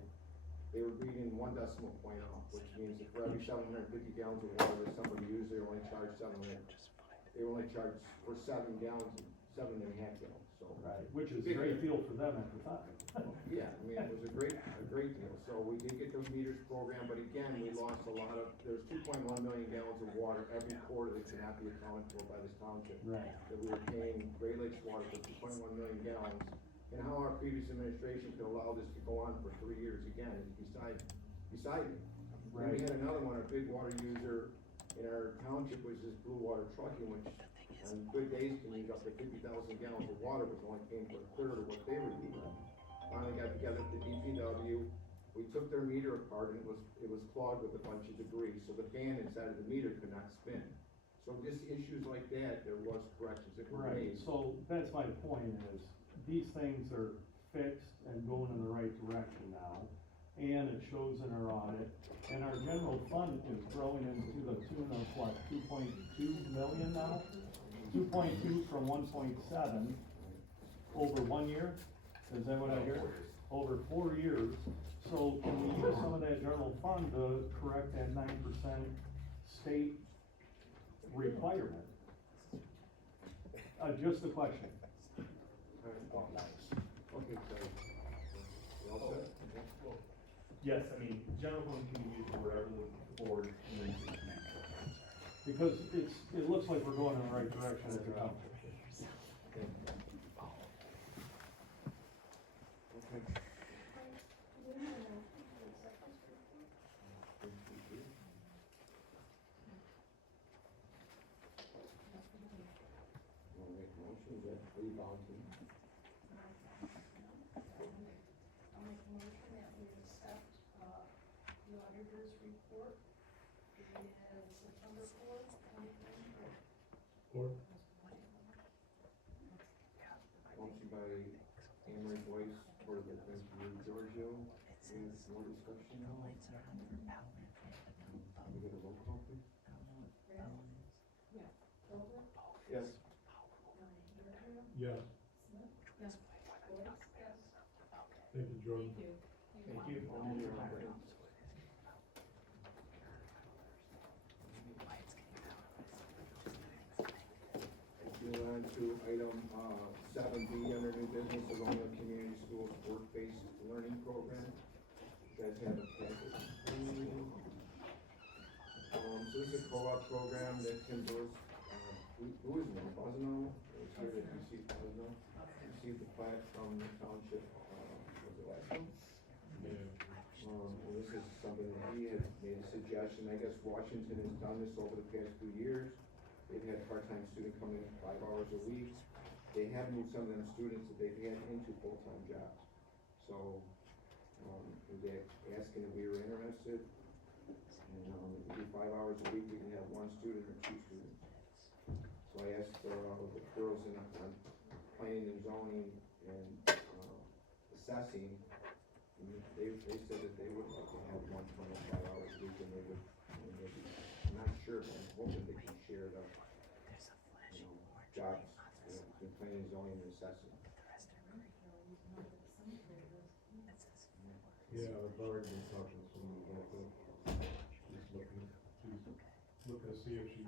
They were reading 1 decimal point off, which means that for every 750 gallons of water that somebody used, they were only charged they were only charged for 7 gallons, 7.5 gallons, so. Right, which is a great deal for them at the time. Yeah, I mean, it was a great deal, so we did get those meters programmed, but again, we lost a lot of, there's 2.1 million gallons of water every quarter that cannot be accounted for by this township. Right. That we were paying Great Lakes Water for 2.1 million gallons, and how our previous administration could allow this to go on for 3 years again is beside me. And Right. we had another one, a big water user in our township, which is Blue Water Trucking, which on good days can use up to 50,000 gallons of water, was only paying for a third of what they were using. Finally got together with the DPW, we took their meter apart and it was clogged with a bunch of debris, so the fan inside of the meter could not spin. So just issues like that, there was corrections that were Right, made. so that's my point is, these things are fixed and going in the right direction now, and it shows in our audit, and our general fund is growing into the tune of what, 2.2 million now? 2.2 from 1.7 over 1 year, is that what I hear? Over 4 years, so can we use some of that general fund to correct that 9% state requirement? Just a question. Okay, so, you all set? Okay. Yes, I mean, general fund can be used for whatever the board needs it to be. Because it looks like we're going in the right direction as a township. Okay. Do we have a motion to accept this report? Wanna make a motion, is that three volunteers? I'll make a motion that we accept, the auditor's report dated September 4th, 2024. Or, Motion by Amory Boyce, Board of Education, Giorgio, and more discussion now? Can we get a roll call, please? Grant? Yeah. Over? Yes. Giorgio? yes, Smith? Yes. Boyce? Yes. thank you, Jordan. Thank you. Thank you. Moving on to item, 7B under new business, Algonquin Community Schools work-based learning program. You guys have a package. So this is a co-op program that Tim Lewis, who is it, Buzzno? Was here that received Buzzno, received the plaque from the Township, was it last month? And this is something that he had made a suggestion. I guess Washington has done this over the past 2 years. They've had part-time students come in 5 hours a week. They have moved some of them students that they've had into full-time jobs. So, they're asking if we were interested. And, if we do 5 hours a week, we can have 1 student or 2 students. So I asked, the girls in, on planning and zoning and, assessing, and they said that they would like to have 1 25 hours a week, and they would, I'm not sure, but I'm hoping they can share the, jobs, between planning and zoning and assessing. Yeah, I've already been talking to someone about that. She's looking to see if she,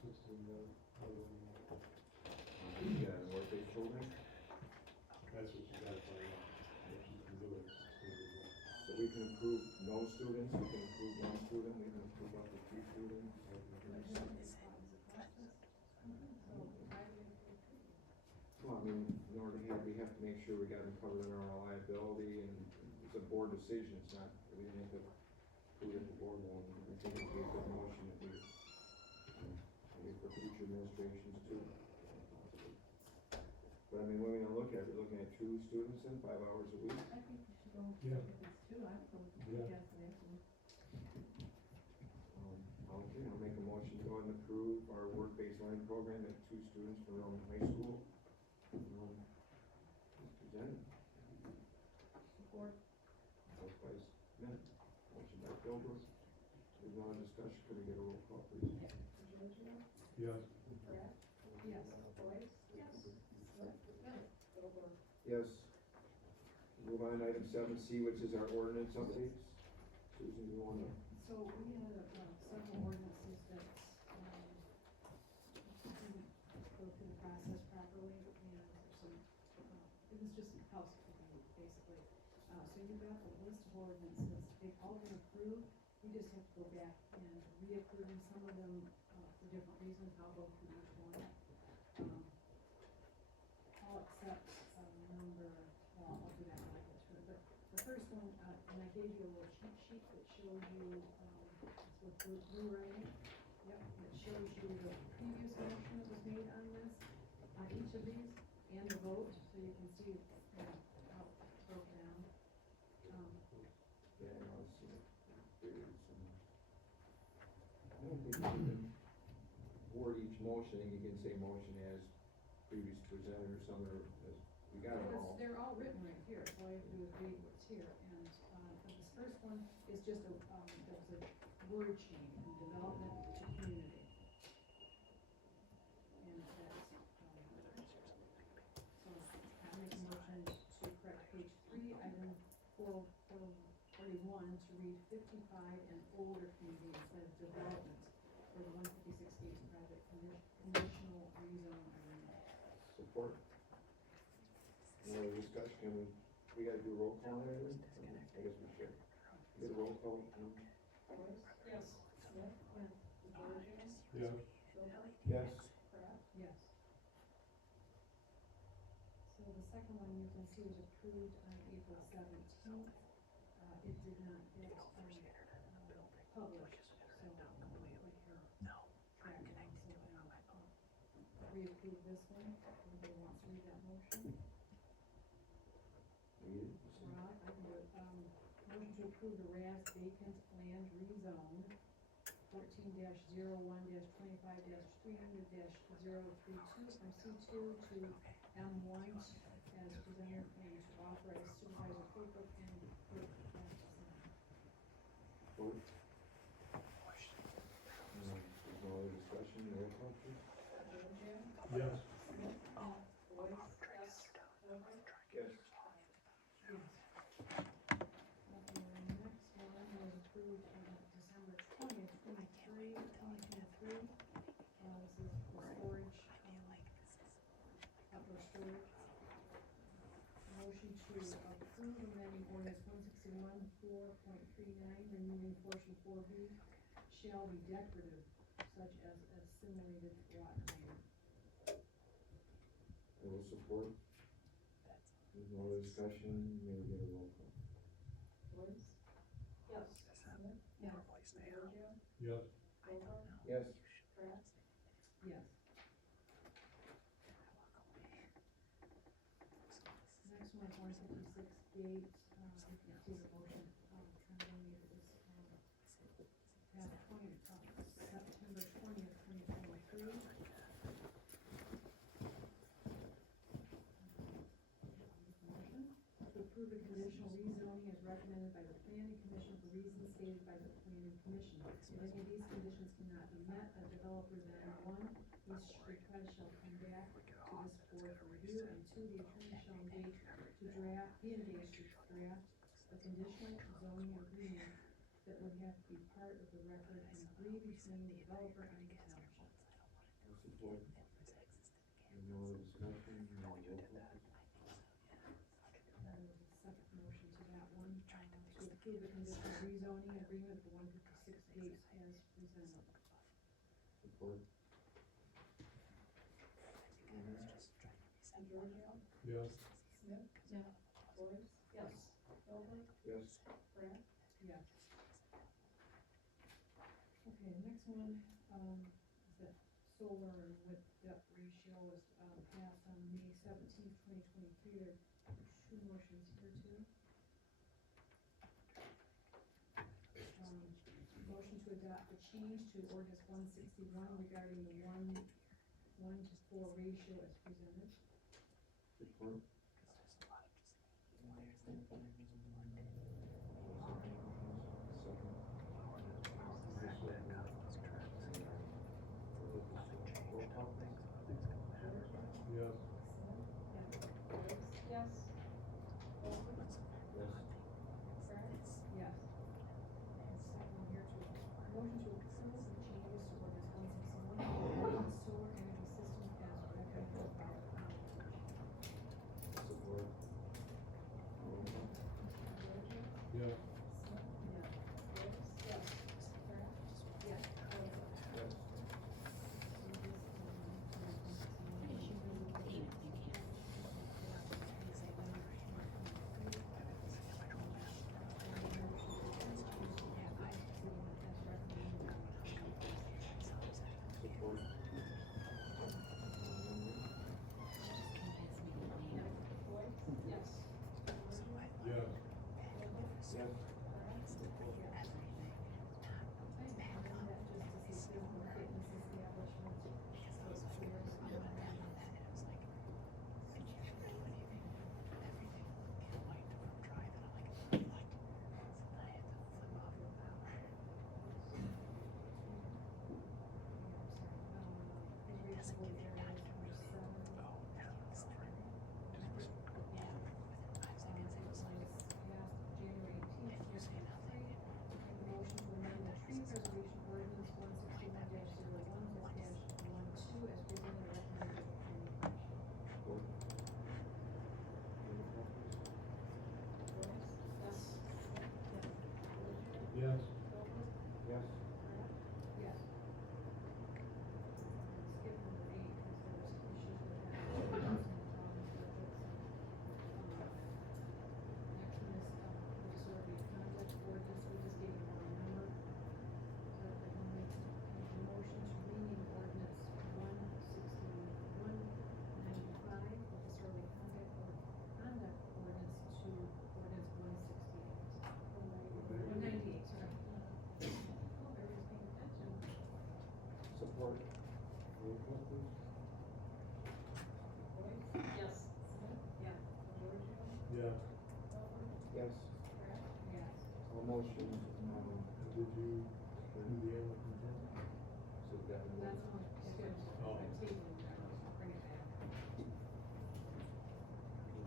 sits in the, Yeah, and work-based program, that's what she gotta find out, if she can do it. so we can approve no students, we can approve 1 student, we can approve up to 2 students. Well, I mean, in order to have, we have to make sure we got them covered in our liability, and it's a board decision, it's not, we didn't have to put it at the board level. I think it'd be a good motion that we, maybe for future administrations too. But I mean, what are we gonna look at, we're looking at 2 students in 5 hours a week? I think we should go, Yeah. if it's two, I would go with two, Yeah. yes, actually. Okay, I'll make a motion to go ahead and approve our work-based learning program at 2 students from Roman High School. It's presented. Support. Support by Smith, motion by Philbrook. There's no other discussion, can we get a roll call, please? Giorgio, Yes. Brett, Yes. Boyce, Yes. Smith, Philbrook. Yes. Move on to item 7C, which is our ordinance updates. Susan, you wanna? So we had, several ordinances that, didn't go through the process properly, and there's some, it was just housekeeping, basically. So you got a list of ordinances, they've all been approved, we just have to go back and reapprove them, some of them, for different reasons, I'll go through each one. All except, number, well, I'll do that when I get to it, but the first one, and I gave you a little cheat sheet that shows you, it's with blue writing. Yep, it shows you the previous motion that was made on this, on each of these, and the vote, so you can see, how it broke down. Yeah, no, it's, I don't think you can word each motion, you can say motion as previous presented or something, or as, we got it all. They're all written right here, so all you have to do is read what's here, and, but this first one is just a, there was a word change from development to community. And that's, so I make a motion to correct page 3, item 441, to read 55 and older community instead of development for the 156 Gates project conditional rezone agreement. Support. Any other discussion, can we gotta do a roll call on everything? I guess we should. Get a roll call, Boyce? Yes. Smith? Yes. Giorgio? Yeah. Philbrook? Yes. Brett? Yes. So the second one you can see was approved on April 17th. It did not get, published, so we can track down, so, reapprove this one. Anybody wants to read that motion? Read it. Rob, I can do it. Motion to approve the RAS vacant land rezone 14-01-25-300-032 from C2 to M1 as presented, and to authorize Supervisor Philbrook and clerk to sign. Support. There's no other discussion, roll call, please. Giorgio? Yes. Smith? Boyce? Yes. Philbrook? Yes. Yes. Okay, the next one was approved on December 20th, 2023. This is for storage, George. Motion to approve amending ordinance 161.4.39, removing portion 4B, shall be decorative, such as assimilated rock liner. I will support. There's no other discussion, may we get a roll call? Boyce? Yes. Smith? Yes. Giorgio? Yes. Over? Yes. Pratt? Yes. Next one, 156 Gates, you can see the motion, kind of made this, past September 20th, 2023. Motion to approve a conditional rezoning as recommended by the planning commission for reasons stated by the planning commission. If any of these conditions cannot be met, a developer then, one, each request shall come back to this board for review, and two, the attorney shall engage to draft, be engaged to draft a conditional zoning agreement that would have to be part of the record and agree between the developer and the township. I support. There's no other discussion, may we roll call? And there was a second motion to that one, to approve the conditional rezoning agreement for 156 Gates as presented. Support. Giorgio? Yes. Smith? Yes. Boyce? Yes. Over? Yes. Pratt? Yes. Okay, the next one, is that solar and with depth ratio was, passed on May 17th, 2023. There are two motions here too. Motion to adopt a change to ordinance 161 regarding the 1:4 ratio as presented. Support. Yes. Yes. Over? Yes. Pratt? Yes. And second one here too. Motion to approve the changes to ordinance 161 solar energy system as recommended by the planning commission. Support. Roll call. Giorgio? Yes. Smith? Yes. Boyce? Yes. Pratt? Yes. Over? Yes. Support. Boyce? Yes. Yes. Yes. Motion to amend the tree preservation ordinance 161-01-12 as presented and recommended by the planning commission. Support. Roll call, please. Boyce? Yes. Yes. Over? Yes. Yes. Skip number 8, because there's issues with that. Next one is, the disorderly conduct ordinance, we just gave you one number. So if anyone makes a motion to rename ordinance 161-195, the disorderly conduct ordinance to ordinance 198, sorry. Hope everybody's paying attention. Support. Roll call, please. Boyce? Yes. Smith? Yes. Giorgio? Yes. Over? Yes. Pratt? Yes. All motions, Did you do the animal control? so that. That's all, it's good. Oh. I'm taking it, I'll bring it back.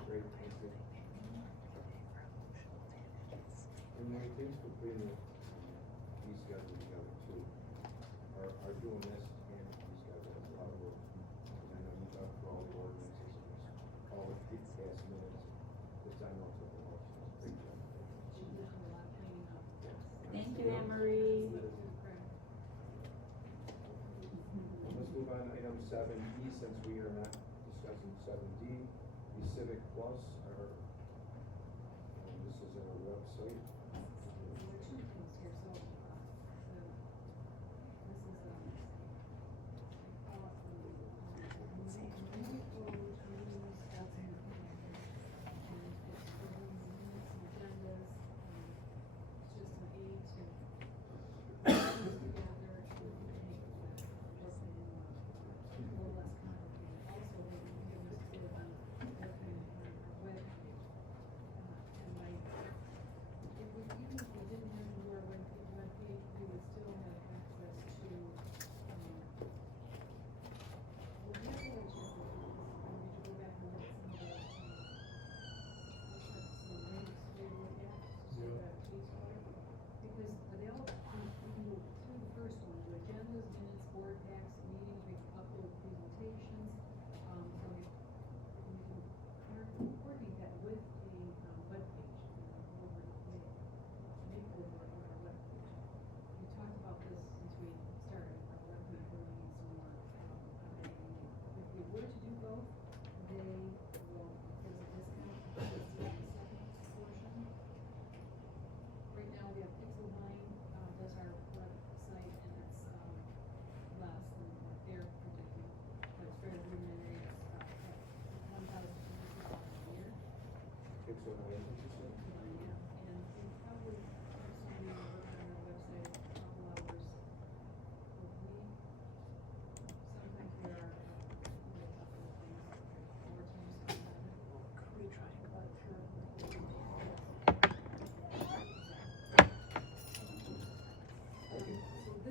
Great, thank you. And Mary, thanks for putting these schedule together too. Are doing this and these guys, that's a lot of work. And I know you got for all the ordinances and Plus, our, this is our website. There are two things here, so, this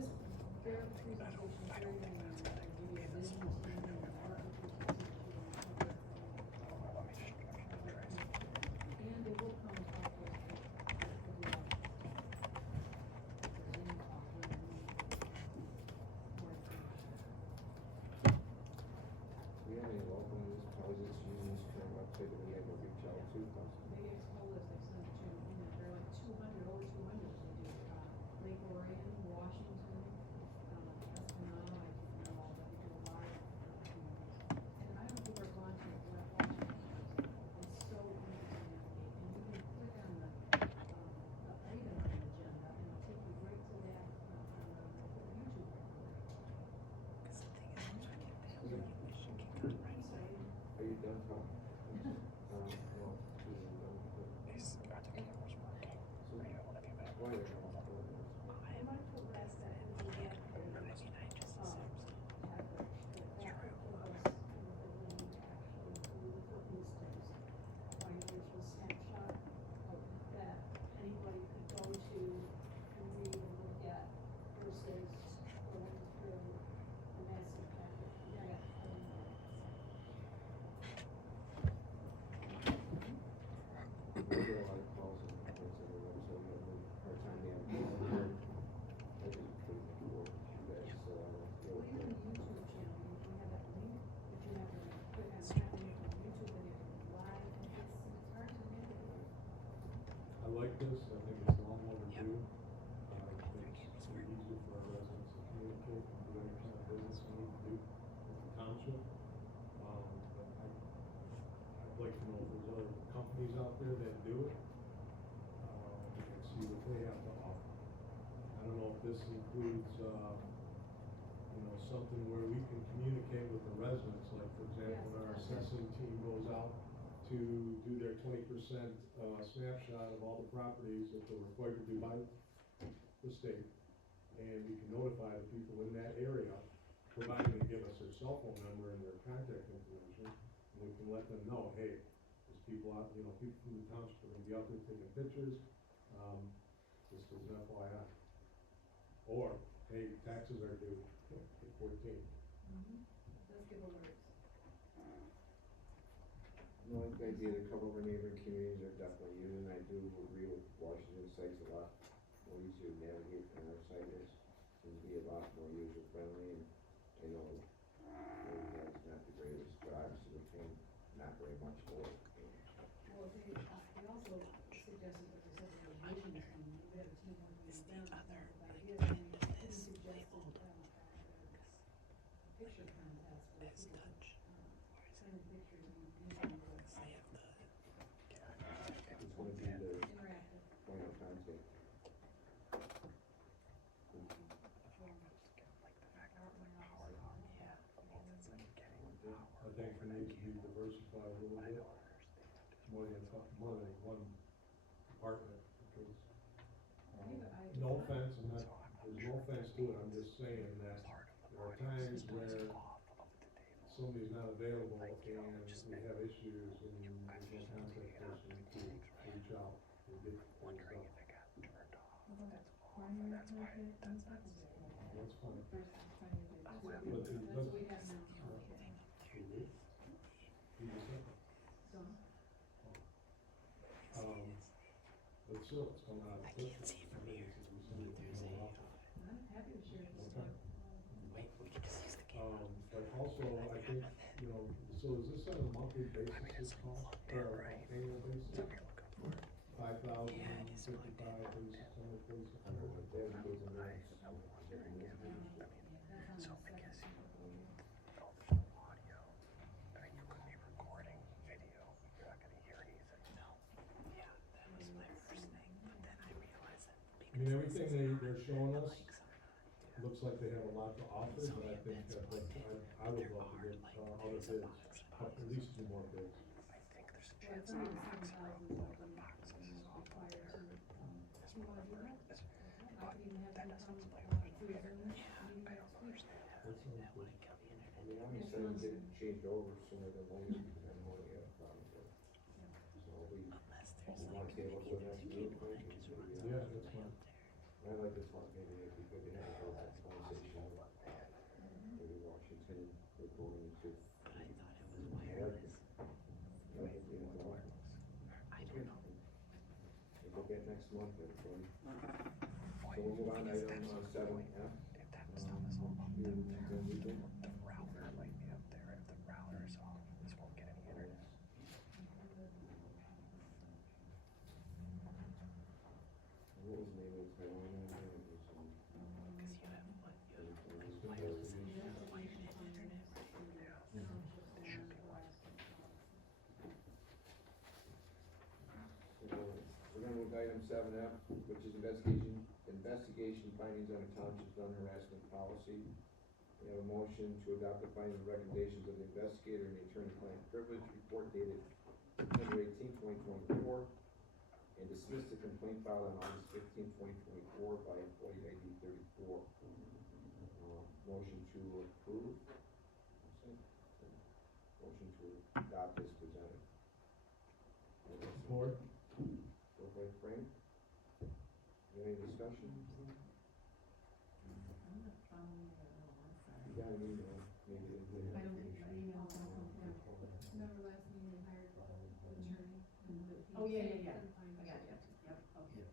is, like this, I think it's long overdue. I think it's very easy for our residents to communicate and do any kind of business we need to do with the township. But I'd like to know if there's other companies out there that do it, and see what they have to offer. I don't know if this includes, something where we can communicate with the residents, like for example, when our assessing team goes out to do their 20% snapshot of all the properties that they're required to do by the state. And we can notify the people in that area, providing they give us their cell phone number and their contact information. And we can let them know, hey, there's people out, people from the township are gonna be out there taking pictures, just as an FYI. Or, hey, taxes are due, 14. Let's give alerts. No, I think the idea that a couple of our neighboring communities are definitely using, I do agree with Washington sites a lot more easier to navigate than our site is. Seems to be a lot more user friendly, and I know it's not the greatest, but obviously we're paying not very much for it. Well, they also suggested that there's such a vision team, we have a team working with them, ideas, and he suggested, picture contest where people, send pictures and use on the website. diversify a little bit. More than one department, because, no offense, there's no offense to it, I'm just saying that there are times where somebody's not available and we have issues and there's no contact person to reach out and get things done. That's fine. But it doesn't. We have now. You just said that. But still, it's coming out of. I can't see from here. I'm happy to share this. Okay. But also, I think, so is this on a monthly basis, this call, or annual basis? 5,000, 55, 3600, 4600. I mean, everything they're showing us looks like they have a lot to offer, but I think that, I would love to get, other bids, at least 2 more bids. Well, it's only 7,000 required to, you wanna do that? I could even have them come, to a Zoom meeting next week. That sounds good. I mean, I'm excited to get it changed over sooner than later, because I know we have problems with it. So we want to table for next week, Yeah, that's fine. I like this one, maybe if we could have a conversation with maybe Washington, we're going to. I like it. I think we have to work. We'll get next month, everybody. So we'll move on to item 7F. What was the name of the title on that? We're gonna move to item 7F, which is investigation findings on the township's non-harassment policy. We have a motion to adopt the findings and recommendations of the investigator and the attorney-client privilege report dated September 18, 2024, and dismiss the complaint filed on August 15, 2024 by employee ID 34. Motion to approve. Motion to adopt as presented. Support. Support by Frank. Any discussion? I'm not following it at all, I'm sorry. You got an email, maybe they did. I don't get my emails on from him. Remember last meeting we hired the attorney? Oh, yeah. I got you, yep, okay.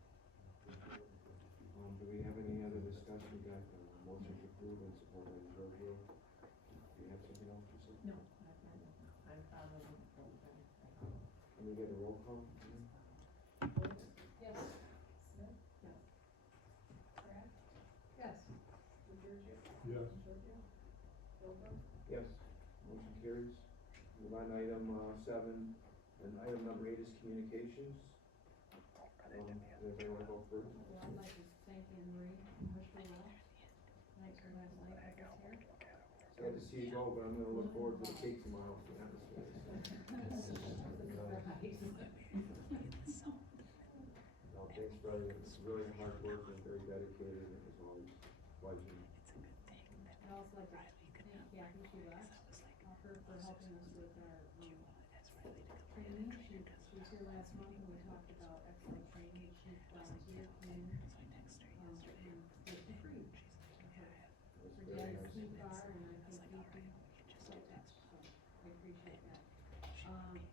Do we have any other discussion? We got a motion to approve and support by Giorgio. Do you have something else to say? No, not that, I'm following the whole thing. Can we get a roll call? Yes. Smith? Yes. Brad? Yes. DeGiorgio? Yes. Giorgio? Philbrook? Yes. Motion carries. Move on to item 7, and item number 8 is communications. Anybody want to go first? Well, I'd like to thank Anne Marie, wish her well. Thanks for last night with us here. Sad to see you go, but I'm gonna look forward to the cake tomorrow, to be honest with you. No, thanks, brother. It's really hard work and very dedicated, and it was always a pleasure. I'd also like to thank Kathy, she left, her for helping us with our, training. She was here last month and we talked about excellent training, she volunteered, came, and was free. Her dad is too far and I think he so I appreciate that.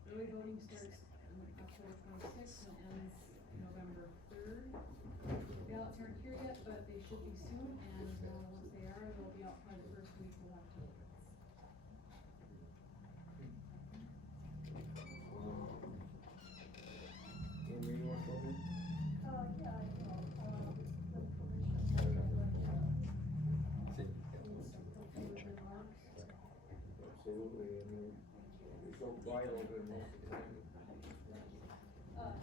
Early voting starts on October 26th and ends November 3rd. The ballots aren't here yet, but they should be soon, and, once they are, they'll be out probably the first week of October. Amy, you want to go ahead? Yeah, I will, with permission, I'd like to, make some concluding remarks. Absolutely, and you're so quiet over there most of the time.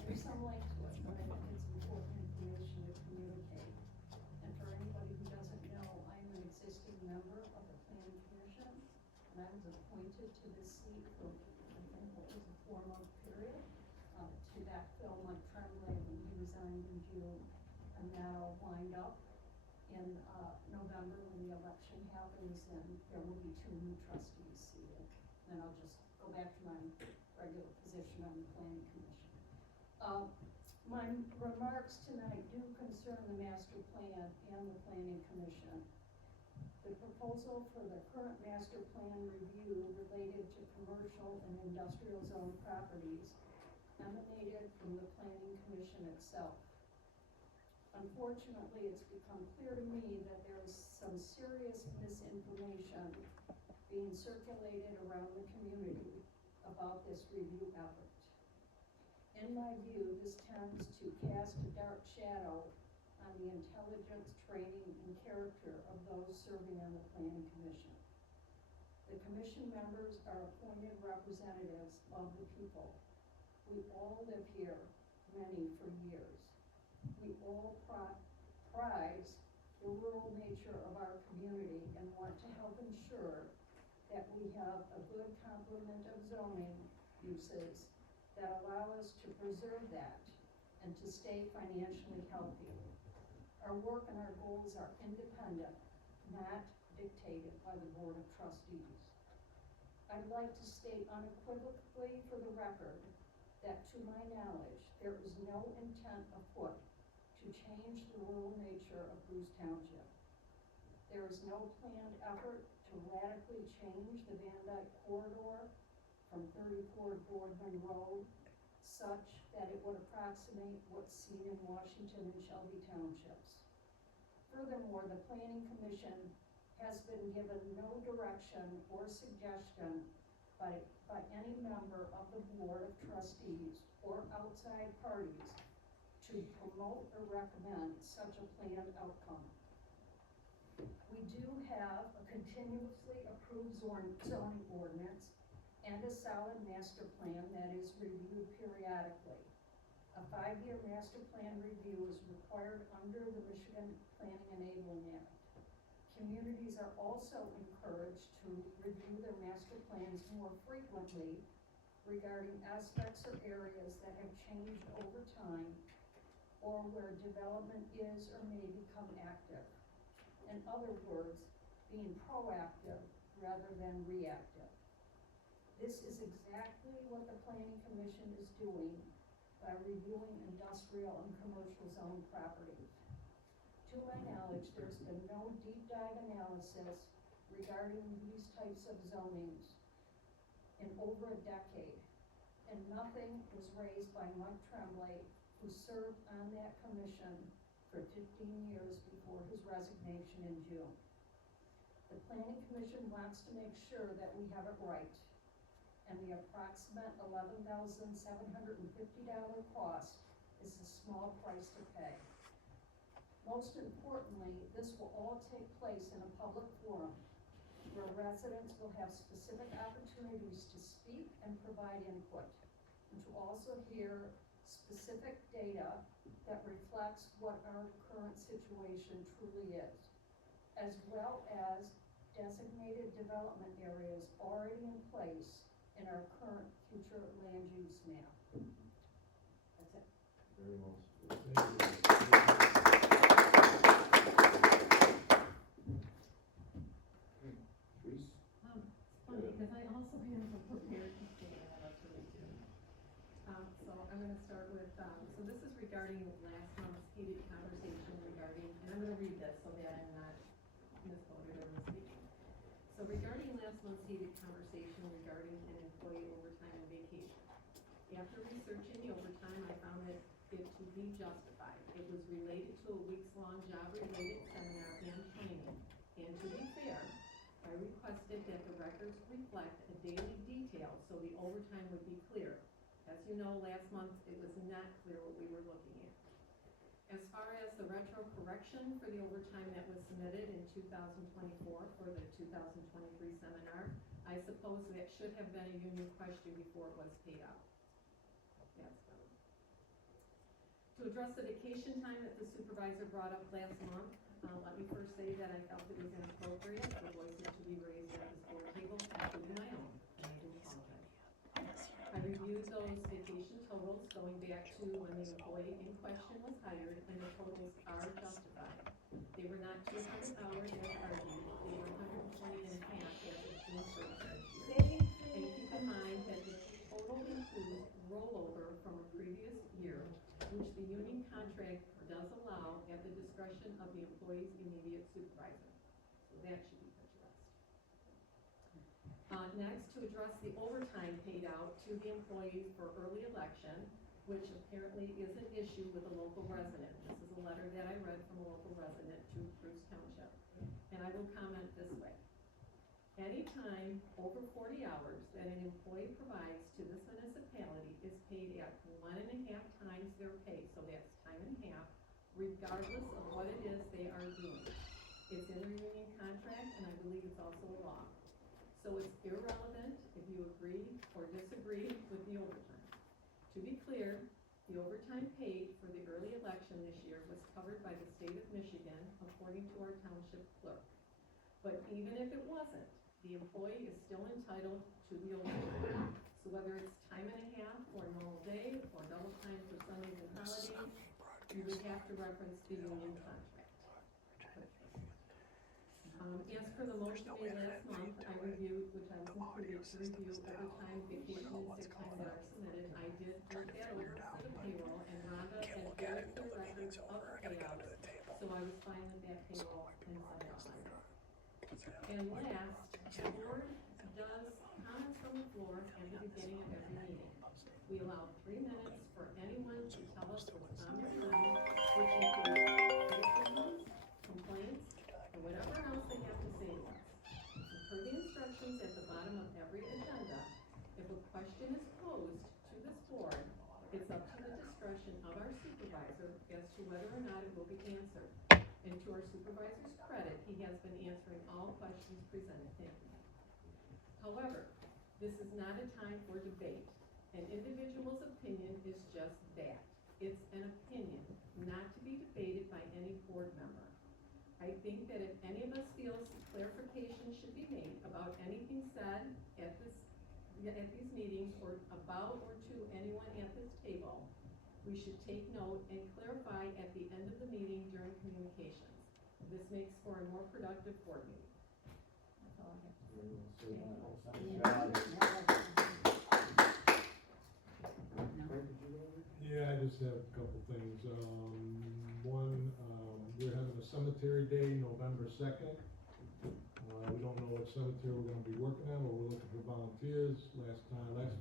There's some length to it, but I think it's important information to communicate. And for anybody who doesn't know, I'm an existing member of the planning commission, and I was appointed to this seat for end in June, and that'll wind up in, November when the election happens, and there will be 2 new trustees seated. Then I'll just go back to my regular position on the planning commission. My remarks tonight do concern the master plan and the planning commission. The proposal for the current master plan review related to commercial and industrial zone properties emanated from the planning commission itself. Unfortunately, it's become clear to me that there is some serious misinformation being circulated around the community about this review effort. In my view, this tends to cast a dark shadow on the intelligence, training, and character of those serving on the planning commission. The commission members are appointed representatives of the people. We all live here, many for years. We all prize the rural nature of our community and want to help ensure that we have a good complement of zoning uses that allow us to preserve that and to stay financially healthy. Our work and our goals are independent, not dictated by the Board of Trustees. I'd like to state unequivocally for the record that to my knowledge, there is no intent afoot to change the rural nature of Bruce Township. There is no planned effort to radically change the Van Dyke corridor from 34 Boardman Road such that it would approximate what's seen in Washington and Shelby Townships. Furthermore, the Planning Commission has been given no direction or suggestion by any member of the Board of Trustees or outside parties to promote or recommend such a planned outcome. We do have a continuously approved zoning ordinance and a solid master plan that is reviewed periodically. A 5-year master plan review is required under the Michigan Planning Enabling Act. Communities are also encouraged to review their master plans more frequently regarding aspects or areas that have changed over time or where development is or may become active. In other words, being proactive rather than reactive. This is exactly what the Planning Commission is doing by reviewing industrial and commercial zone properties. To my knowledge, there's been no deep dive analysis regarding these types of zonings in over a decade, and nothing was raised by Mike Tremblay, who served on that commission for 15 years before his resignation in June. The Planning Commission wants to make sure that we have it right, and the approximate $11,750 cost is a small price to pay. Most importantly, this will all take place in a public forum where residents will have specific opportunities to speak and provide input, and to also hear specific data that reflects what our current situation truly is, as well as designated development areas already in place in our current future land use map. That's it. Very well. Please. Funny, because I also have a prepared thing I have to read too. So I'm gonna start with, so this is regarding last month's heated conversation regarding, and I'm gonna read this so that I'm not misquoted or misspeaking. So regarding last month's heated conversation regarding an employee overtime and vacation. After researching the overtime, I found it to be justified. It was related to a weeks-long job-related seminar and training. And to be fair, I requested that the records reflect a daily detail so the overtime would be clear. As you know, last month, it was not clear what we were looking at. As far as the retro correction for the overtime that was submitted in 2024 for the 2023 seminar, I suppose that should have been a union question before it was paid out. That's done. To address the vacation time that the supervisor brought up last month, let me first say that I felt it was inappropriate for voices to be raised at this board table, including my own, and I do apologize. I reviewed those vacation totals going back to when the employee in question was hired, and the totals are justified. They were not 200 hours as argued, they were 120 and a half as of June 1st this year. And keep in mind that the total includes rollover from a previous year, which the union contract does allow at the discretion of the employee's immediate supervisor. So that should be put to rest. Next, to address the overtime paid out to the employees for early election, which apparently is an issue with a local resident. This is a letter that I read from a local resident to Bruce Township, and I will comment this way. Anytime over 40 hours that an employee provides to this municipality is paid at 1.5 times their pay, so that's time and a half, regardless of what it is they are doing. It's in their union contract, and I believe it's also a law. So it's irrelevant if you agree or disagree with the overtime. To be clear, the overtime paid for the early election this year was covered by the state of Michigan, according to our township clerk. But even if it wasn't, the employee is still entitled to the overtime. So whether it's time and a half or a normal day, or double time for Sundays and holidays, you would have to reference the union contract. As for the motion made last month, I reviewed, which I was included to review overtime, vacation, and sick time that are submitted. I did look that over for the payroll, and Rhonda had very clear records of the payouts, so I was fine with that payroll and sent it off. And last, the board does comments from the floor at the beginning of every meeting. We allow 3 minutes for anyone to tell us what's on their mind, which includes criticisms, complaints, or whatever else they have to say to us. And per the instructions at the bottom of every agenda, if a question is posed to this board, it's up to the discretion of our supervisor as to whether or not it will be answered. And to our supervisor's credit, he has been answering all questions presented. Thank you. However, this is not a time for debate. An individual's opinion is just that. It's an opinion, not to be debated by any board member. I think that if any of us feels clarification should be made about anything said at these meetings, or about or to anyone at this table, we should take note and clarify at the end of the meeting during communications. This makes for a more productive board meeting. That's all I have to say. Yeah, I just have a couple things. One, we're having a cemetery day, November 2nd. We don't know what cemetery we're gonna be working on, but we're looking for volunteers. Last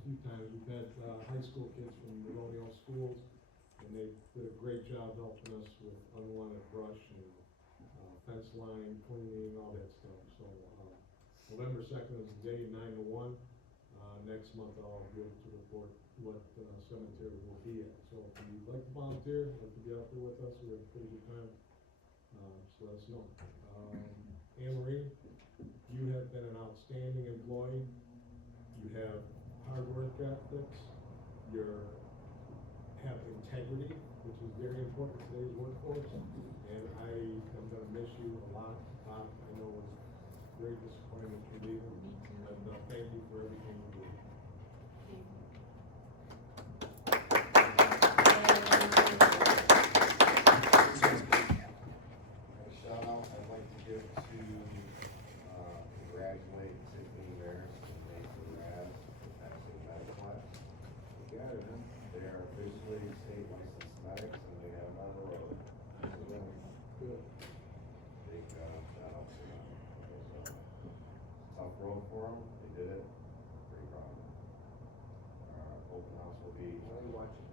few times, we've had, high school kids from the Romeo schools, and they did a great job helping us with unwanted brush and, fence line cleaning, all that stuff. So, November 2nd is the day, 9 to 1. Next month I'll be able to report what, cemetery we'll be at. So if you'd like to volunteer, like to be out there with us, we have a pretty good time. So let us know. Anne Marie, you have been an outstanding employee. You have hard work ethics. You have integrity, which is very important in today's workforce. And I am gonna miss you a lot. Bob, I know it's very disappointing that you're leaving. But thank you for everything you do. A shout out I'd like to give to, congratulate Tiffany Maris and Nathan Raz for passing medical class. You got it, huh? They are officially state licensed medics and they have them on the road. Good. Big, shout out to them. It was a tough road for them, they did it, pretty proud of them. Open house will be, Why are you watching?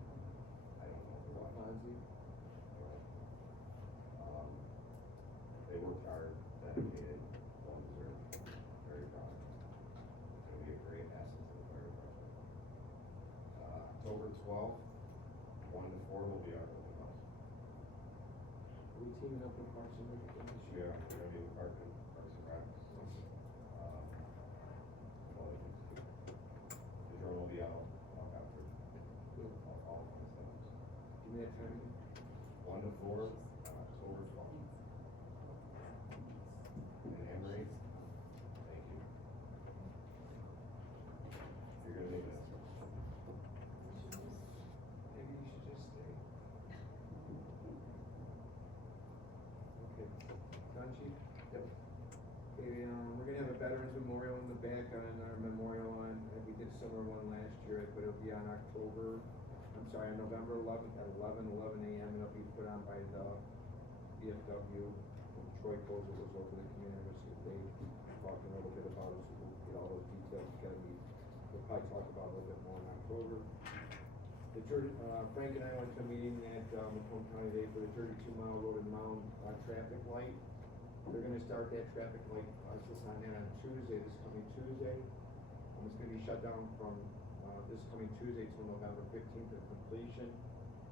I don't know, they're watching. Fonzie? They worked hard, dedicated, well deserved, very proud. It's gonna be a great asset to the fire department. October 12th, 1 to 4 will be our open house. Are we teaming up with Parks and Rec? We are, we're gonna be with Parks and Rec. The drone will be out after, Good. all fun stuff. Give me that time again. 1 to 4, October 12th. And Emery, thank you. You're gonna need this. Township? Yep. Okay, we're gonna have a Veterans Memorial in the back on our memorial on, we did a similar one last year, but it'll be on November 11th at 11 AM, and it'll be put on by the VFW. Troy Kozel was over the community, so they talking a little bit about it, so we'll get all those details together. We'll probably talk about it a little bit more in October. The Frank and I went to a meeting at, Macomb County Day for the 32-mile road and mound, traffic light. They're gonna start that traffic light, on Tuesday, this coming Tuesday. It's gonna be shut down from, this coming Tuesday till November 15th of completion.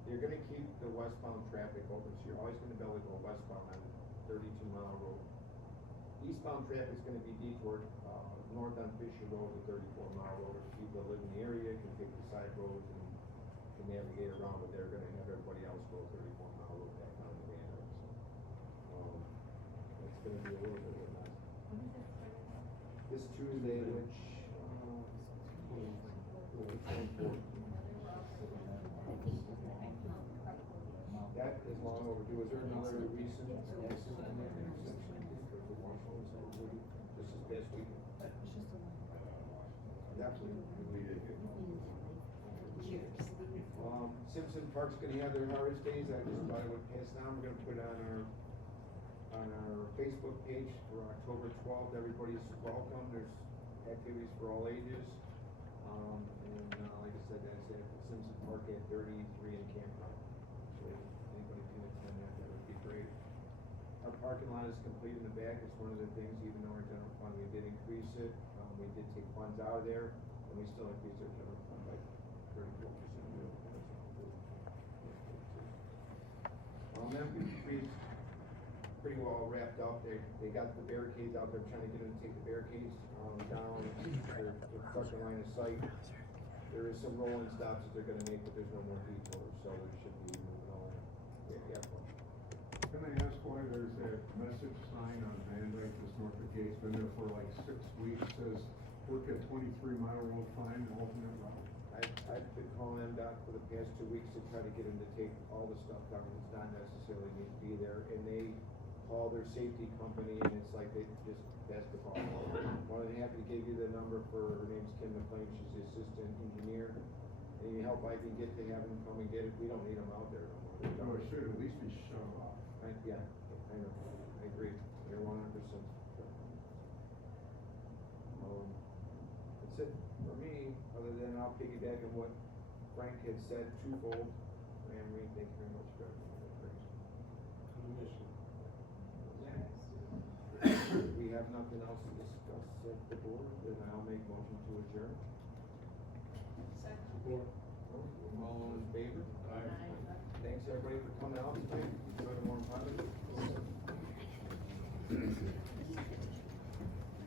You're gonna keep the westbound traffic open, so you're always gonna be able to go westbound on 32-mile road. Eastbound traffic's gonna be detoured, north on Fisher Road to 34-mile road. If people that live in the area can take the side roads and can navigate around, but they're gonna have everybody else go 34-mile road back down to Van Dyke. It's gonna be a little bit of a mess. When is it starting? This Tuesday, which, that is long overdue. Is there another recent accident in there? Just this past weekend? Definitely. Simpson Park's gonna have their Harvest Days. I just thought I would pass down. We're gonna put it on our Facebook page for October 12th. Everybody's welcome. There's activities for all ages. Like I said, that's at Simpson Park at 33 and Campground. So if anybody can attend that, that would be great. Our parking lot is complete in the back. It's one of the things, even though our general fund, we did increase it. We did take funds out of there, and we still increased our general fund by 34%. That increase pretty well wrapped up. They got the barricades out there, trying to get them to take the barricades down. They're crushing line of sight. There is some rolling stops that they're gonna make, but there's no more detours, so there should be moving on. Yeah. Can I ask why there's that message sign on Van Dyke, just north of Gates, been there for like 6 weeks, says work at 23-mile road, find alternate route? I've been calling them down for the past 2 weeks to try to get them to take all the stuff down, it's not necessarily need to be there, and they call their safety company, and it's like they just basketball. More than happy to give you the number for, her name's Kim McLean, she's the assistant engineer. Any help I can get to have them come and get it, we don't need them out there no more. No, it should at least be shut off. Yeah, I know, I agree, you're 100%. That's it for me, other than I'll piggyback on what Frank had said twofold. Ma'am, Reed, thank you very much for everything. We have nothing else to discuss at the board, then I'll make motion to adjourn. Second. Support. All in favor? Aye. Thanks everybody for coming out tonight, enjoy the warm climate.